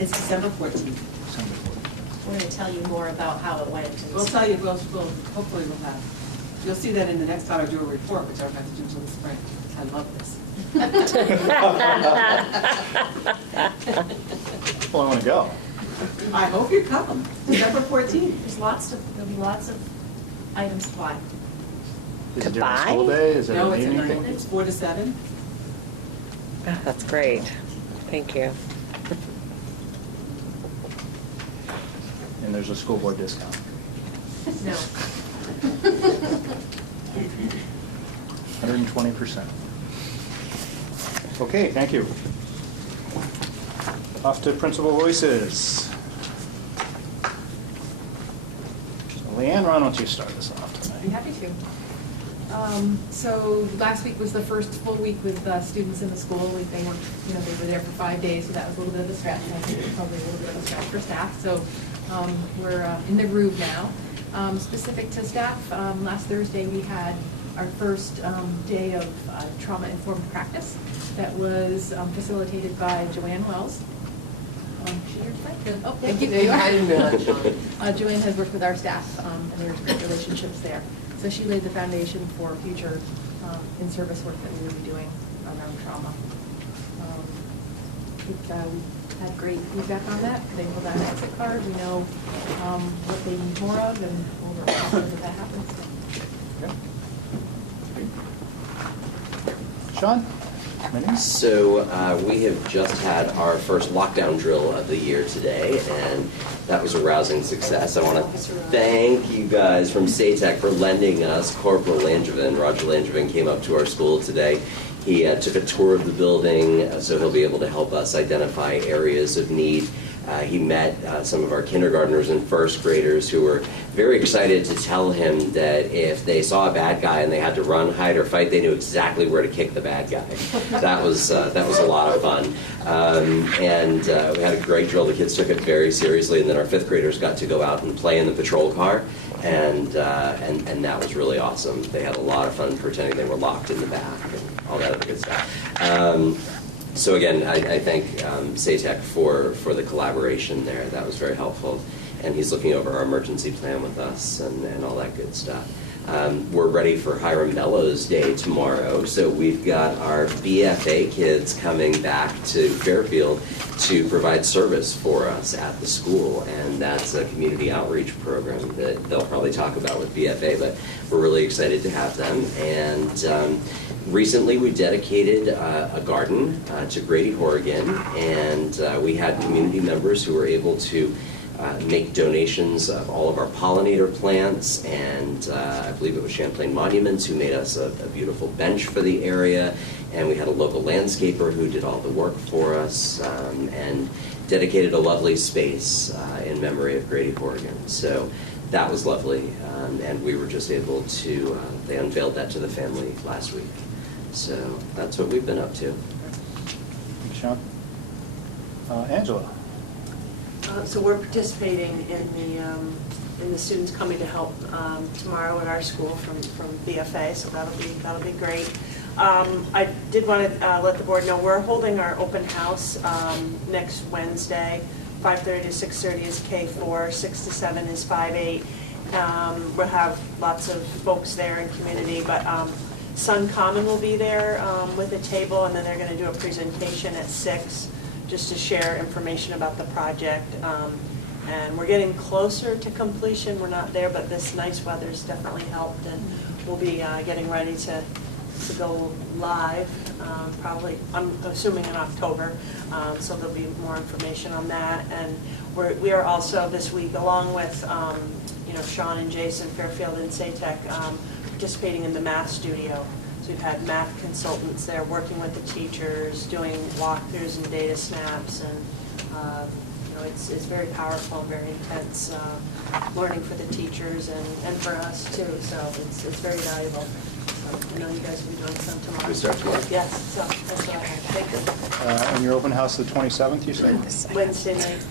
It's December 14th. December 14th. We're going to tell you more about how it went. We'll tell you, hopefully we'll have. You'll see that in the next time I do a report, which I don't have to do until the spring. I love this. Well, I want to go. I hope you come. December 14th. There'll be lots of items to buy. Is it during the school day? Is it No, an it's evening at thing? 9. It's 4 to 7. Oh, that's great. Thank you. And there's a school board discount. No. 120%. Okay, thank you. Off to principal voices. So Leanne, why don't you start us off I'd tonight? be happy to. So last week was the first full week with students in the school. They were there for 5 days, so that was a little bit of a stretch. And I think it's probably a little bit of a stretch for staff. So we're in the groove now. Specific to staff, last Thursday we had our first day of trauma-informed practice that was facilitated by Joanne Wells. She here tonight? Oh, thank you. There you are. I didn't realize, Joan. Joanne has worked with our staff, and there's great relationships there. So she laid the foundation for future in-service work that we will be doing around trauma. We had great feedback on that. They pulled out an exit card. We know what they need more of, and we'll work on that happens. Okay. Sean? So we have just had our first lockdown drill of the year today, and that was a rousing success. I want to thank you guys from SATEC for lending us Corporal Langevin. Roger Langevin came up to our school today. He took a tour of the building, so he'll be able to help us identify areas of need. He met some of our kindergartners and first graders who were very excited to tell him that if they saw a bad guy and they had to run, hide, or fight, they knew exactly where to kick the bad guy. That was a lot of fun. And we had a great drill. The kids took it very seriously, and then our fifth graders got to go out and play in the patrol car, and that was really awesome. They had a lot of fun pretending they were locked in the back and all that other good stuff. So again, I thank SATEC for the collaboration there. That was very helpful. And he's looking over our emergency plan with us and all that good stuff. We're ready for Hiram Bellows Day tomorrow. So we've got our BFA kids coming back to Fairfield to provide service for us at the school. And that's a community outreach program that they'll probably talk about with BFA, but we're really excited to have them. And recently, we dedicated a garden to Grady Horrigan, and we had community members who were able to make donations of all of our pollinator plants, and I believe it was Champlain Monuments who made us a beautiful bench for the area, and we had a local landscaper who did all the work for us and dedicated a lovely space in memory of Grady Horrigan. So that was lovely, and we were just able to, they unveiled that to the family last week. So that's what we've been up to. Thanks, Sean. Angela. So we're participating in the students coming to help tomorrow at our school from BFA. So that'll be great. I did want to let the board know we're holding our open house next Wednesday. 5:30 to 6:30 is K4. 6 to 7 is 5-8. We'll have lots of folks there in community, but. Sun Common will be there with a table, and then they're going to do a presentation at 6 just to share information about the project. And we're getting closer to completion. We're not there, but this nice weather's definitely helped, and we'll be getting ready to go live probably, I'm assuming in October. So there'll be more information on that. And we are also this week, along with Sean and Jason, Fairfield and SATEC, participating in the math studio. So we've had math consultants there working with the teachers, doing walkthroughs and data snaps, and it's very powerful and very intense learning for the teachers and for us too. So it's very valuable. So I know you guys will be doing some tomorrow. We start tomorrow? Yes. So that's what I have. Thank you. And your open house the 27th, you said? Wednesday night.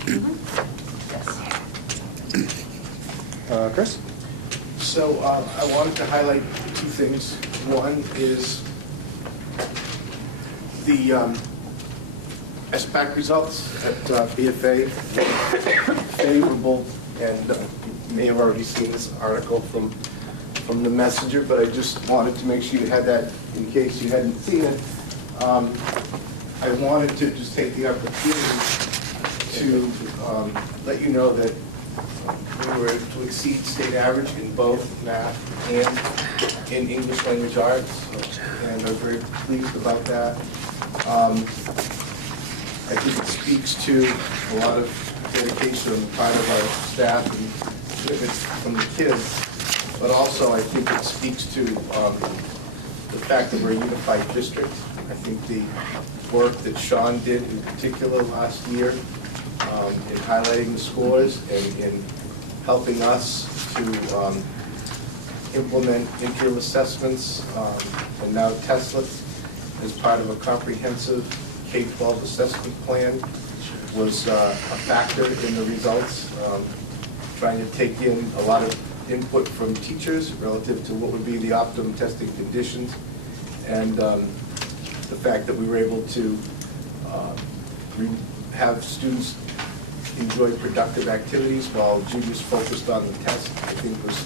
Yes. Chris? So I wanted to highlight two things. One is the SPAC results at BFA, favorable, and you may have already seen this article from the Messenger, but I just wanted to make sure you had that in case you hadn't seen it. I wanted to just take the opportunity to let you know that we were to exceed state average in both math and in English language arts, and I'm very pleased about that. I think it speaks to a lot of dedication on the part of our staff and commitment from the kids, but also I think it speaks to the fact that we're a unified district. I think the work that Sean did in particular last year in highlighting the scores and in helping us to implement interim assessments and now testlets as part of a comprehensive K-12 assessment plan was a factor in the results. Trying to take in a lot of input from teachers relative to what would be the optimum testing conditions, and the fact that we were able to have students enjoy productive activities while juniors focused on the test, I think was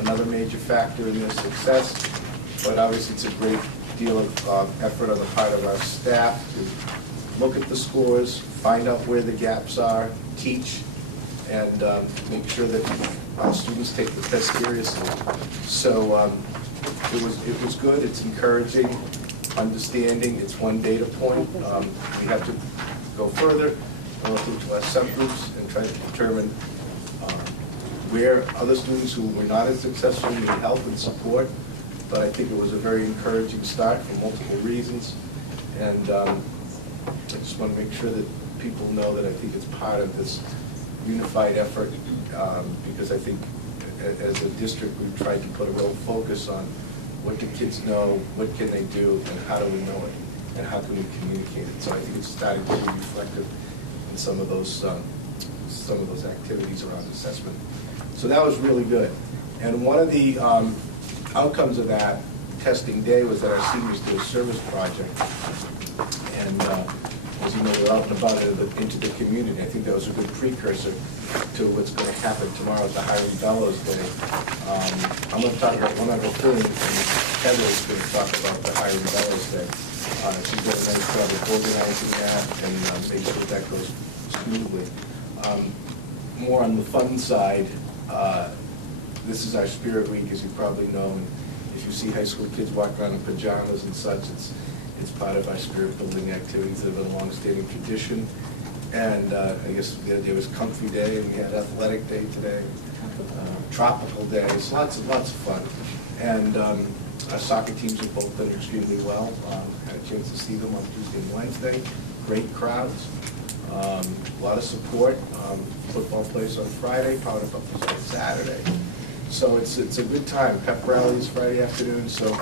another major factor in their success. But obviously it's a great deal of effort on the part of our staff to look at the scores, find out where the gaps are, teach, and make sure that our students take the test seriously. So it was good, it's encouraging, understanding. It's one data point. We have to go further, relative to our subgroups, and try to determine where other students who were not as successful need help and support. But I think it was a very encouraging start for multiple reasons. And I just want to make sure that people know that I think it's part of this unified effort, because I think as a district we've tried to put a real focus on what do kids know, what can they do, and how do we know it, and how can we communicate it. So I think it's starting to be reflective in some of those activities around assessment. So that was really good. And one of the outcomes of that testing day was that our seniors did a service project. And as you know, we're out and about into the community. I think that was a good precursor to what's going to happen tomorrow at the Hiram Bellows Day. I'm going to talk about one other thing, and Heather is going to talk about the Hiram Bellows Day. She's done a nice job of organizing that and make sure that goes smoothly. More on the fun side, this is our Spirit Week, as you probably know. And if you see high school kids walk around in pajamas and such, it's part of our spirit building activities that have been a long-standing tradition. And I guess the other day was Comfy Day, and we had Athletic Day today, Tropical Days, lots of fun. And our soccer teams have both done extremely well. Had a chance to see them on Tuesday and Wednesday. Great crowds, a lot of support. Football plays on Friday, Powder Pup is on Saturday. So it's a good time. Pep rallies Friday afternoon. So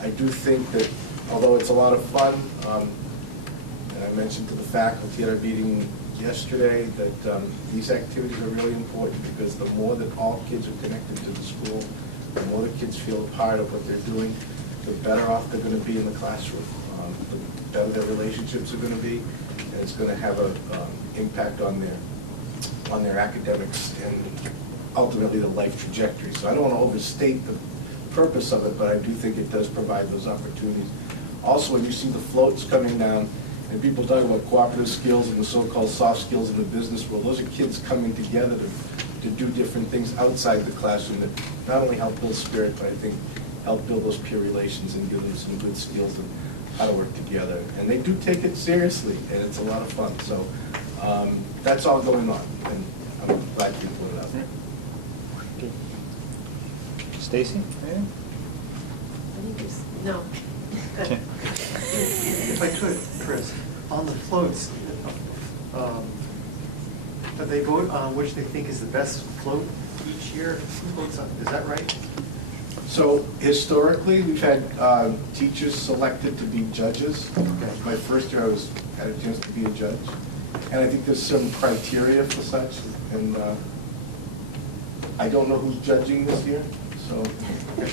I do think that although it's a lot of fun, and I mentioned to the faculty at our meeting yesterday that these activities are really important, because the more that all kids are connected to the school, the more the kids feel a part of what they're doing, the better off they're going to be in the classroom, the better their relationships are going to be, and it's going to have an impact on their academics and ultimately the life trajectory. So I don't want to overstate the purpose of it, but I do think it does provide those opportunities. Also, when you see the floats coming down, and people talk about cooperative skills and the so-called soft skills in the business world, those are kids coming together to do different things outside the classroom that not only help build spirit, but I think help build those peer relations and give them some good skills on how to work together. And they do take it seriously, and it's a lot of fun. So that's all going on, and I'm glad you put it up. Stacy, anything? No. Okay. If I could, Chris, on the floats, do they vote on which they think is the best float each year? Is that right? So historically, we've had teachers selected to be judges. Okay. My first year, I had a chance to be a judge, and I think there's some criteria for such. And I don't know who's judging this year, so it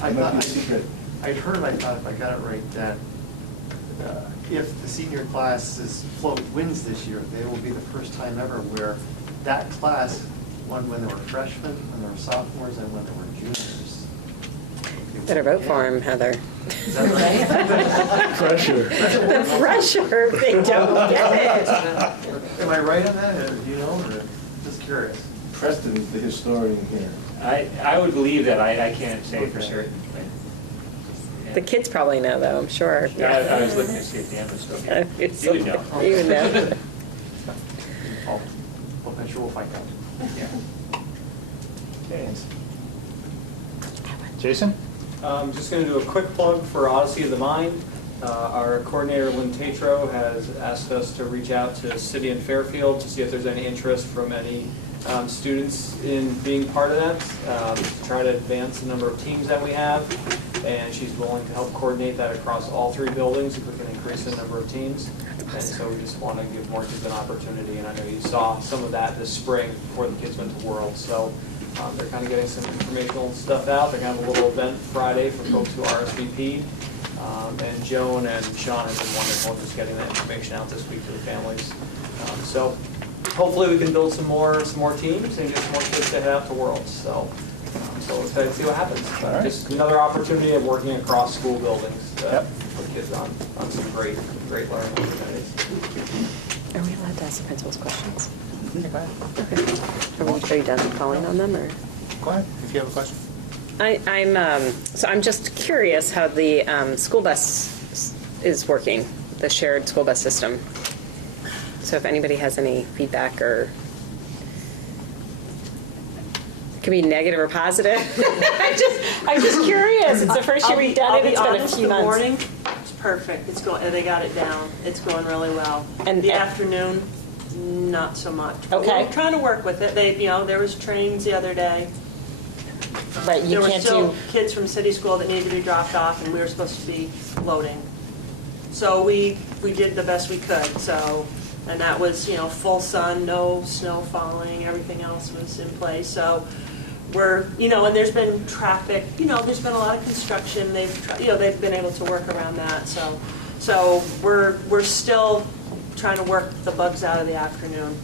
might be a secret. I'd heard, I thought if I got it right, that if the senior class's float wins this year, they will be the first time ever where that class won when they were freshmen, when they were sophomores, and when they were juniors. Better vote for him, Heather. Is that right? Pressure. The pressure, if they don't get it. Am I right on that, or do you know, or just curious? Preston is the historian here. I would believe that. I can't say for certain. The kids probably know, though, I'm sure. I was looking to see if Dan was still here. You would know. You would know. I'm sure we'll find out. Yeah. Okay. Jason? Just going to do a quick plug for Odyssey of the Mind. Our coordinator, Lynn Tatro, has asked us to reach out to City and Fairfield to see if there's any interest from any students in being part of that, to try to advance the number of teams that we have. And she's willing to help coordinate that across all 3 buildings if we can increase the number of teams. And so we just want to give more kids an opportunity. And I know you saw some of that this spring before the kids went to World. So they're kind of getting some informational stuff out. They're going to have a little event Friday for folks who RSVP'd. And Joan and Sean have been wonderful just getting that information out this week to the families. So hopefully we can build some more teams and get some more kids to head out to Worlds. So we're excited to see what happens. Right. Just another opportunity of working across school buildings to put kids on some great learning opportunities. Are we allowed to ask the principals questions? Okay. Are you done calling on them, or? Go ahead, if you have a question. I'm just curious how the school bus is working, the shared school bus system. So if anybody has any feedback, or it can be negative or positive. I'm just curious. It's the first year we've done it. It's been a few months. The morning, it's perfect. It's going. They got it down. It's going really well. And the afternoon, not so much. Okay. We're trying to work with it. There was trains the other day. Right, you there were can't still do. Kids from City School that needed to be dropped off, and we were supposed to be loading. So we did the best we could. So, and that was full sun, no snow falling. Everything else was in place. So. We're, and there's been traffic, there's been a lot of construction, they've been able to work around that, so we're still trying to work the bugs out of the afternoon.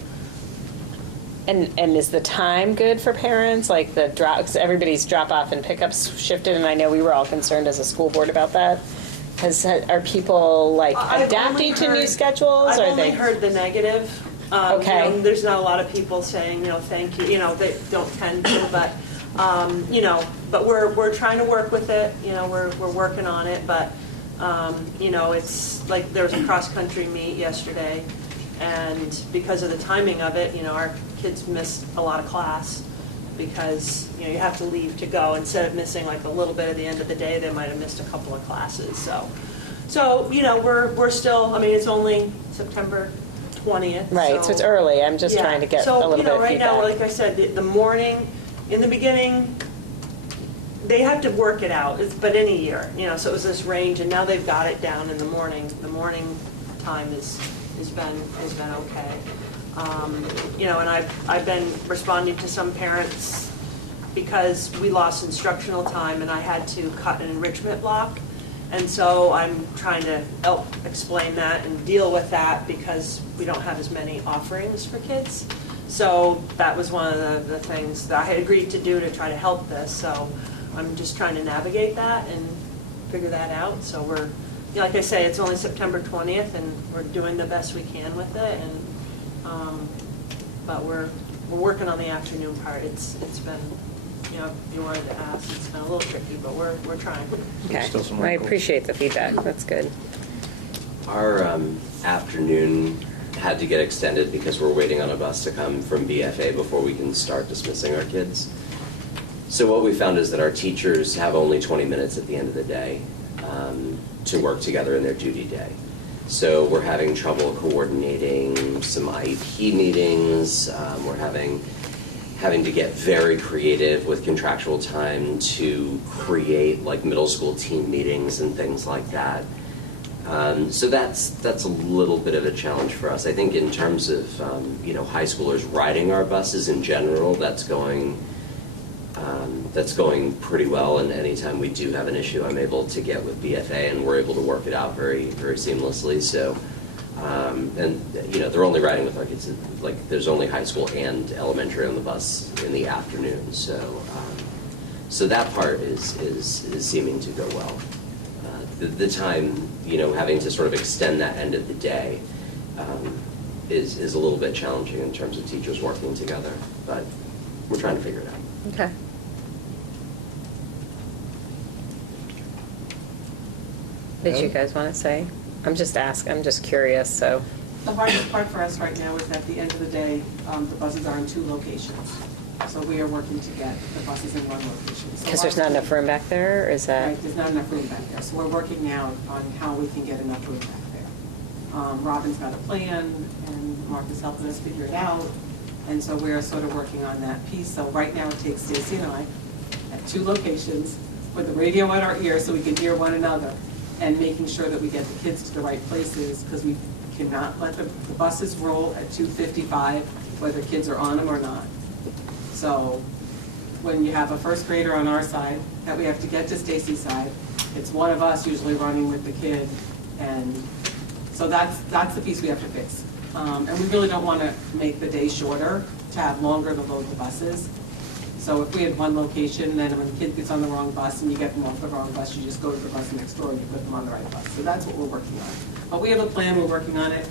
And is the time good for parents, like the drop, because everybody's drop off and pickups shifted, and I know we were all concerned as a school board about that. Are people adapting to new schedules? I've only heard the negative. Okay. There's not a lot of people saying, thank you, they don't tend to, but, but we're trying to work with it, we're working on it, but, it's like there was a cross-country meet yesterday, and because of the timing of it, our kids missed a lot of class because, you have to leave to go. Instead of missing like a little bit at the end of the day, they might have missed a couple of classes, so we're still, it's only September 20th. Right, so it's early. I'm just trying to get a little bit of right feedback. now, like I said, the morning, in the beginning, they have to work it out, but in a year, so it was this range, and now they've got it down in the morning. The morning time has been okay. And I've been responding to some parents because we lost instructional time, and I had to cut an enrichment block. And so I'm trying to help explain that and deal with that because we don't have as many offerings for kids. So that was one of the things that I had agreed to do to try to help this. So I'm just trying to navigate that and figure that out. So we're, like I say, it's only September 20th, and we're doing the best we can with it. And but we're working on the afternoon part. It's been. If you wanted to ask, it's been a little tricky, but we're trying. Okay, well, I appreciate the feedback. That's good. Our afternoon had to get extended because we're waiting on a bus to come from BFA before we can start dismissing our kids. So what we found is that our teachers have only 20 minutes at the end of the day to work together in their duty day. So we're having trouble coordinating some IEP meetings. We're having to get very creative with contractual time to create like middle school team meetings and things like that. So that's a little bit of a challenge for us. I think in terms of high schoolers riding our buses in general, that's going pretty well. And anytime we do have an issue, I'm able to get with BFA, and we're able to work it out very, very seamlessly. So. And they're only riding with our kids. Like there's only high school and elementary on the bus in the afternoon. So that part is seeming to go well. The time having to sort of extend that end of the day is a little bit challenging in terms of teachers working together. But we're trying to figure it out. Okay. Did you guys want to say? I'm just curious, so. The hardest part for us right now is at the end of the day, the buses are in 2 locations. So we are working to get the buses in 1 location. Because there's not enough room back there, or is that? Right, there's not enough room back there. So we're working now on how we can get enough room back there. Robin's got a plan, and Mark is helping us figure it out. And so we're sort of working on that piece. So right now it takes Stacy and I at 2 locations with the radio in our ear so we can hear one another, and making sure that we get the kids to the right places, because we cannot let the buses roll at 2:55 whether kids are on them or not. So when you have a first grader on our side that we have to get to Stacy's side, it's one of us usually running with the kid, and so that's the piece we have to fix. And we really don't want to make the day shorter to have longer to load the buses. So if we had 1 location, then when the kid gets on the wrong bus and you get them off the wrong bus, you just go to the bus next door and you put them on the right bus. So that's what we're working on. But we have a plan, we're working on it,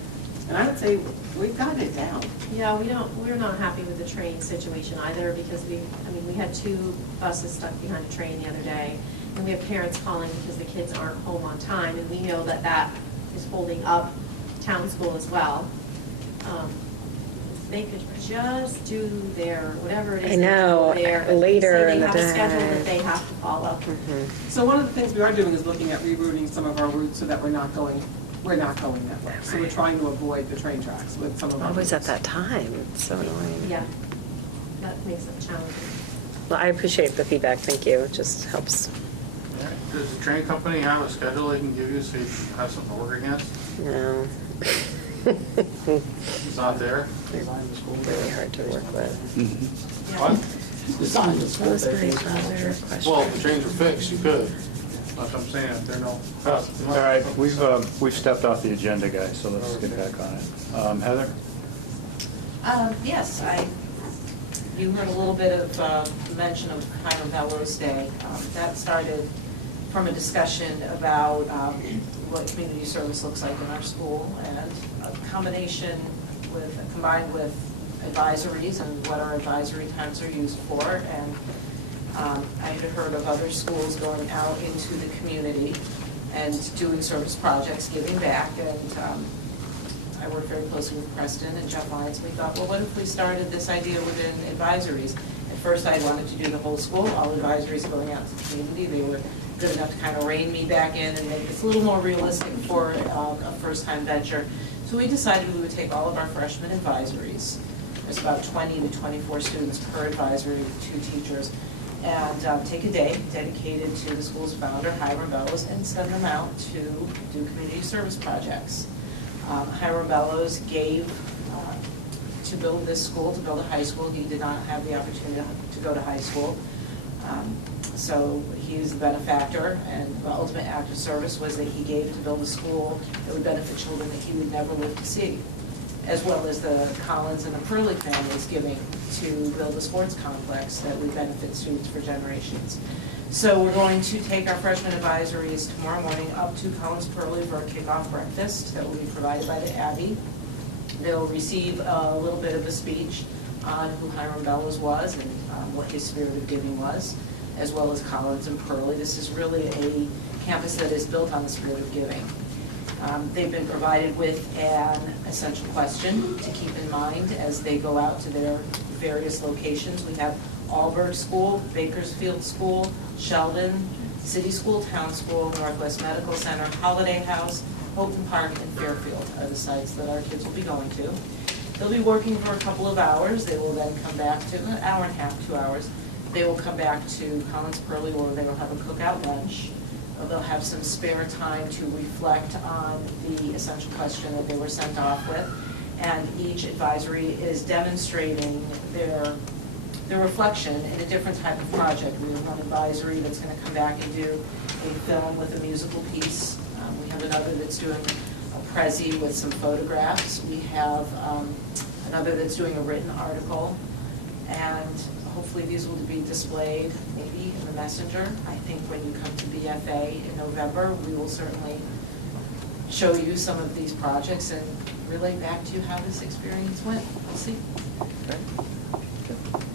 and I would say we've gotten it down. Yeah, we're not happy with the train situation either, because we had 2 buses stuck behind a train the other day, and we have parents calling because the kids aren't home on time, and we know that that is holding up town school as well. They could just do their, whatever it is. I know, they do there, later in the They have a day. schedule that they have to follow. So one of the things we are doing is looking at rerouting some of our routes so that we're not going that way. So we're trying to avoid the train tracks with some of our Always at routes. that time. It's so annoying. Yeah, that makes it challenging. Well, I appreciate the feedback. Thank you. It just helps. Does the train company have a schedule they can give you so you have something to work against? No. It's not there? They're really hard to work with. What? Design the school. Those are other questions. Well, if the trains were fixed, you could. That's what I'm saying, if they're no. All right, we've stepped off the agenda, guys, so let's get back on it. Heather? Yes, you heard a little bit of mention of Hiram Bellows Day. That started from a discussion about what community service looks like in our school, and a combination combined with advisories and what our advisory times are used for. And I had heard of other schools going out into the community and doing service projects, giving back, and I work very closely with Preston and Jeff Lyons. We thought, well, what if we started this idea within advisories? At first, I wanted to do the whole school, all advisories going out to the community. They were good enough to kind of rein me back in and make this a little more realistic for a first-time venture. So we decided we would take all of our freshman advisories. There's about 20 to 24 students per advisory, 2 teachers, and take a day dedicated to the school's founder, Hiram Bellows, and send them out to do community service projects. Hiram Bellows gave to build this school, to build a high school. He did not have the opportunity to go to high school. So he is the benefactor, and the ultimate act of service was that he gave to build a school that would benefit children that he would never live to see, as well as the Collins and the Purley families giving to build a sports complex that would benefit students for generations. So we're going to take our freshman advisories tomorrow morning up to Collins Purley for a kickoff breakfast that will be provided by the Abbey. They'll receive a little bit of a speech on who Hiram Bellows was and what his spirit of giving was, as well as Collins and Purley. This is really a campus that is built on the spirit of giving. They've been provided with an essential question to keep in mind as they go out to their various locations. We have Alberg School, Bakersfield School, Sheldon, City School, Town School, Northwest Medical Center, Holiday House, Houghton Park, and Fairfield are the sites that our kids will be going to. They'll be working for a couple of hours. They will then come back to an hour and a half, 2 hours. They will come back to Collins Purley, where they will have a cookout lunch. They'll have some spare time to reflect on the essential question that they were sent off with. And each advisory is demonstrating their reflection in a different type of project. We have one advisory that's going to come back and do a film with a musical piece. We have another that's doing a Prezi with some photographs. We have another that's doing a written article. And hopefully these will be displayed maybe in the Messenger. I think when you come to BFA in November, we will certainly show you some of these projects and relay back to you how this experience went. We'll see.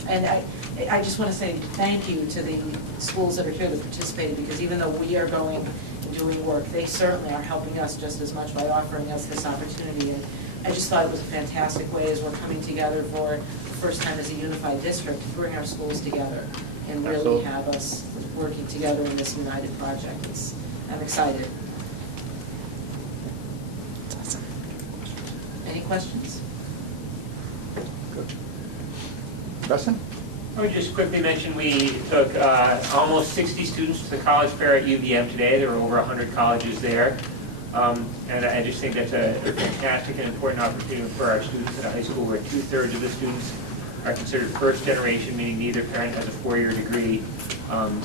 And I just want to say thank you to the schools that are here that participated, because even though we are going and doing work, they certainly are helping us just as much by offering us this opportunity. And I just thought it was a fantastic way as we're coming together for the first time as a unified district to bring our schools together and really Absolutely. have us working together in this united project. I'm excited. That's awesome. Any questions? Preston? I would just quickly mention we took almost 60 students to the college fair at UVM today. There were over 100 colleges there. And I just think that's a fantastic and important opportunity for our students at a high school where 2/3 of the students are considered first generation, meaning neither parent has a 4-year degree.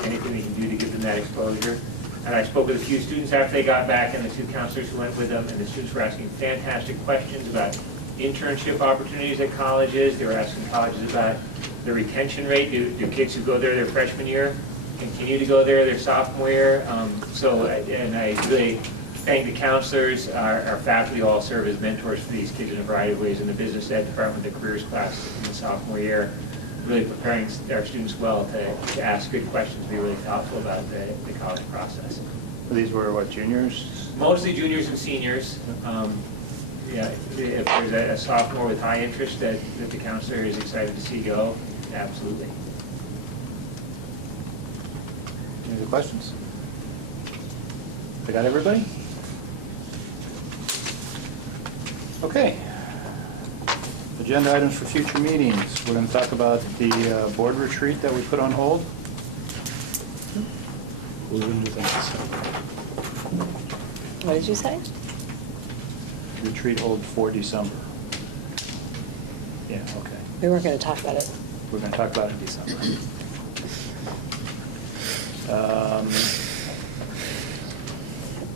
Anything we can do to give them that exposure. And I spoke with a few students after they got back and the 2 counselors who went with them, and the students were asking fantastic questions about internship opportunities at colleges. They were asking colleges about the retention rate. Do kids who go there their freshman year continue to go there their sophomore year? And I really thank the counselors. Our faculty all serve as mentors for these kids in a variety of ways in the business ed department, the careers class in the sophomore year. really preparing our students well to ask good questions, be really thoughtful about the college process. These were what, juniors? Mostly juniors and seniors. Yeah, if there's a sophomore with high interest that the counselor is excited to see go, absolutely. Any other questions? I got everybody? Okay. Agenda items for future meetings. We're going to talk about the board retreat that we put on hold. We're going to do that. What did you say? Retreat hold for December. Yeah, okay. We weren't going to talk about it. We're going to talk about it in December.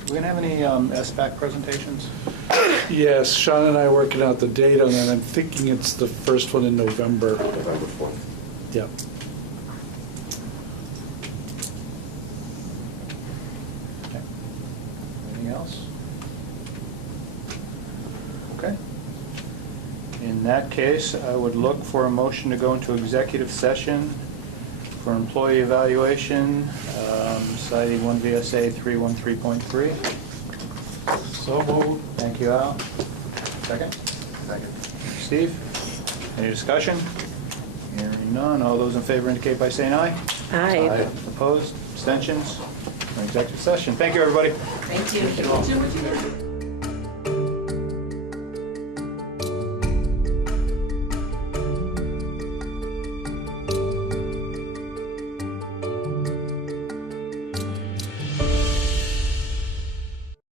We're going to have any SBAC presentations? Yes, Sean and I are working out the date on that. I'm thinking it's the first one in November. November 4th. Yep. Okay. Anything else? Okay. In that case, I would look for a motion to go into executive session for employee evaluation, citing 1 VSA 313.3. So moved. Thank you, Al. Second? Second. Steve? Any discussion? Hearing none. All those in favor indicate by saying aye. Aye. Opposed? Abstentions? We're in executive session. Thank you, everybody. Thank you. Thank you all.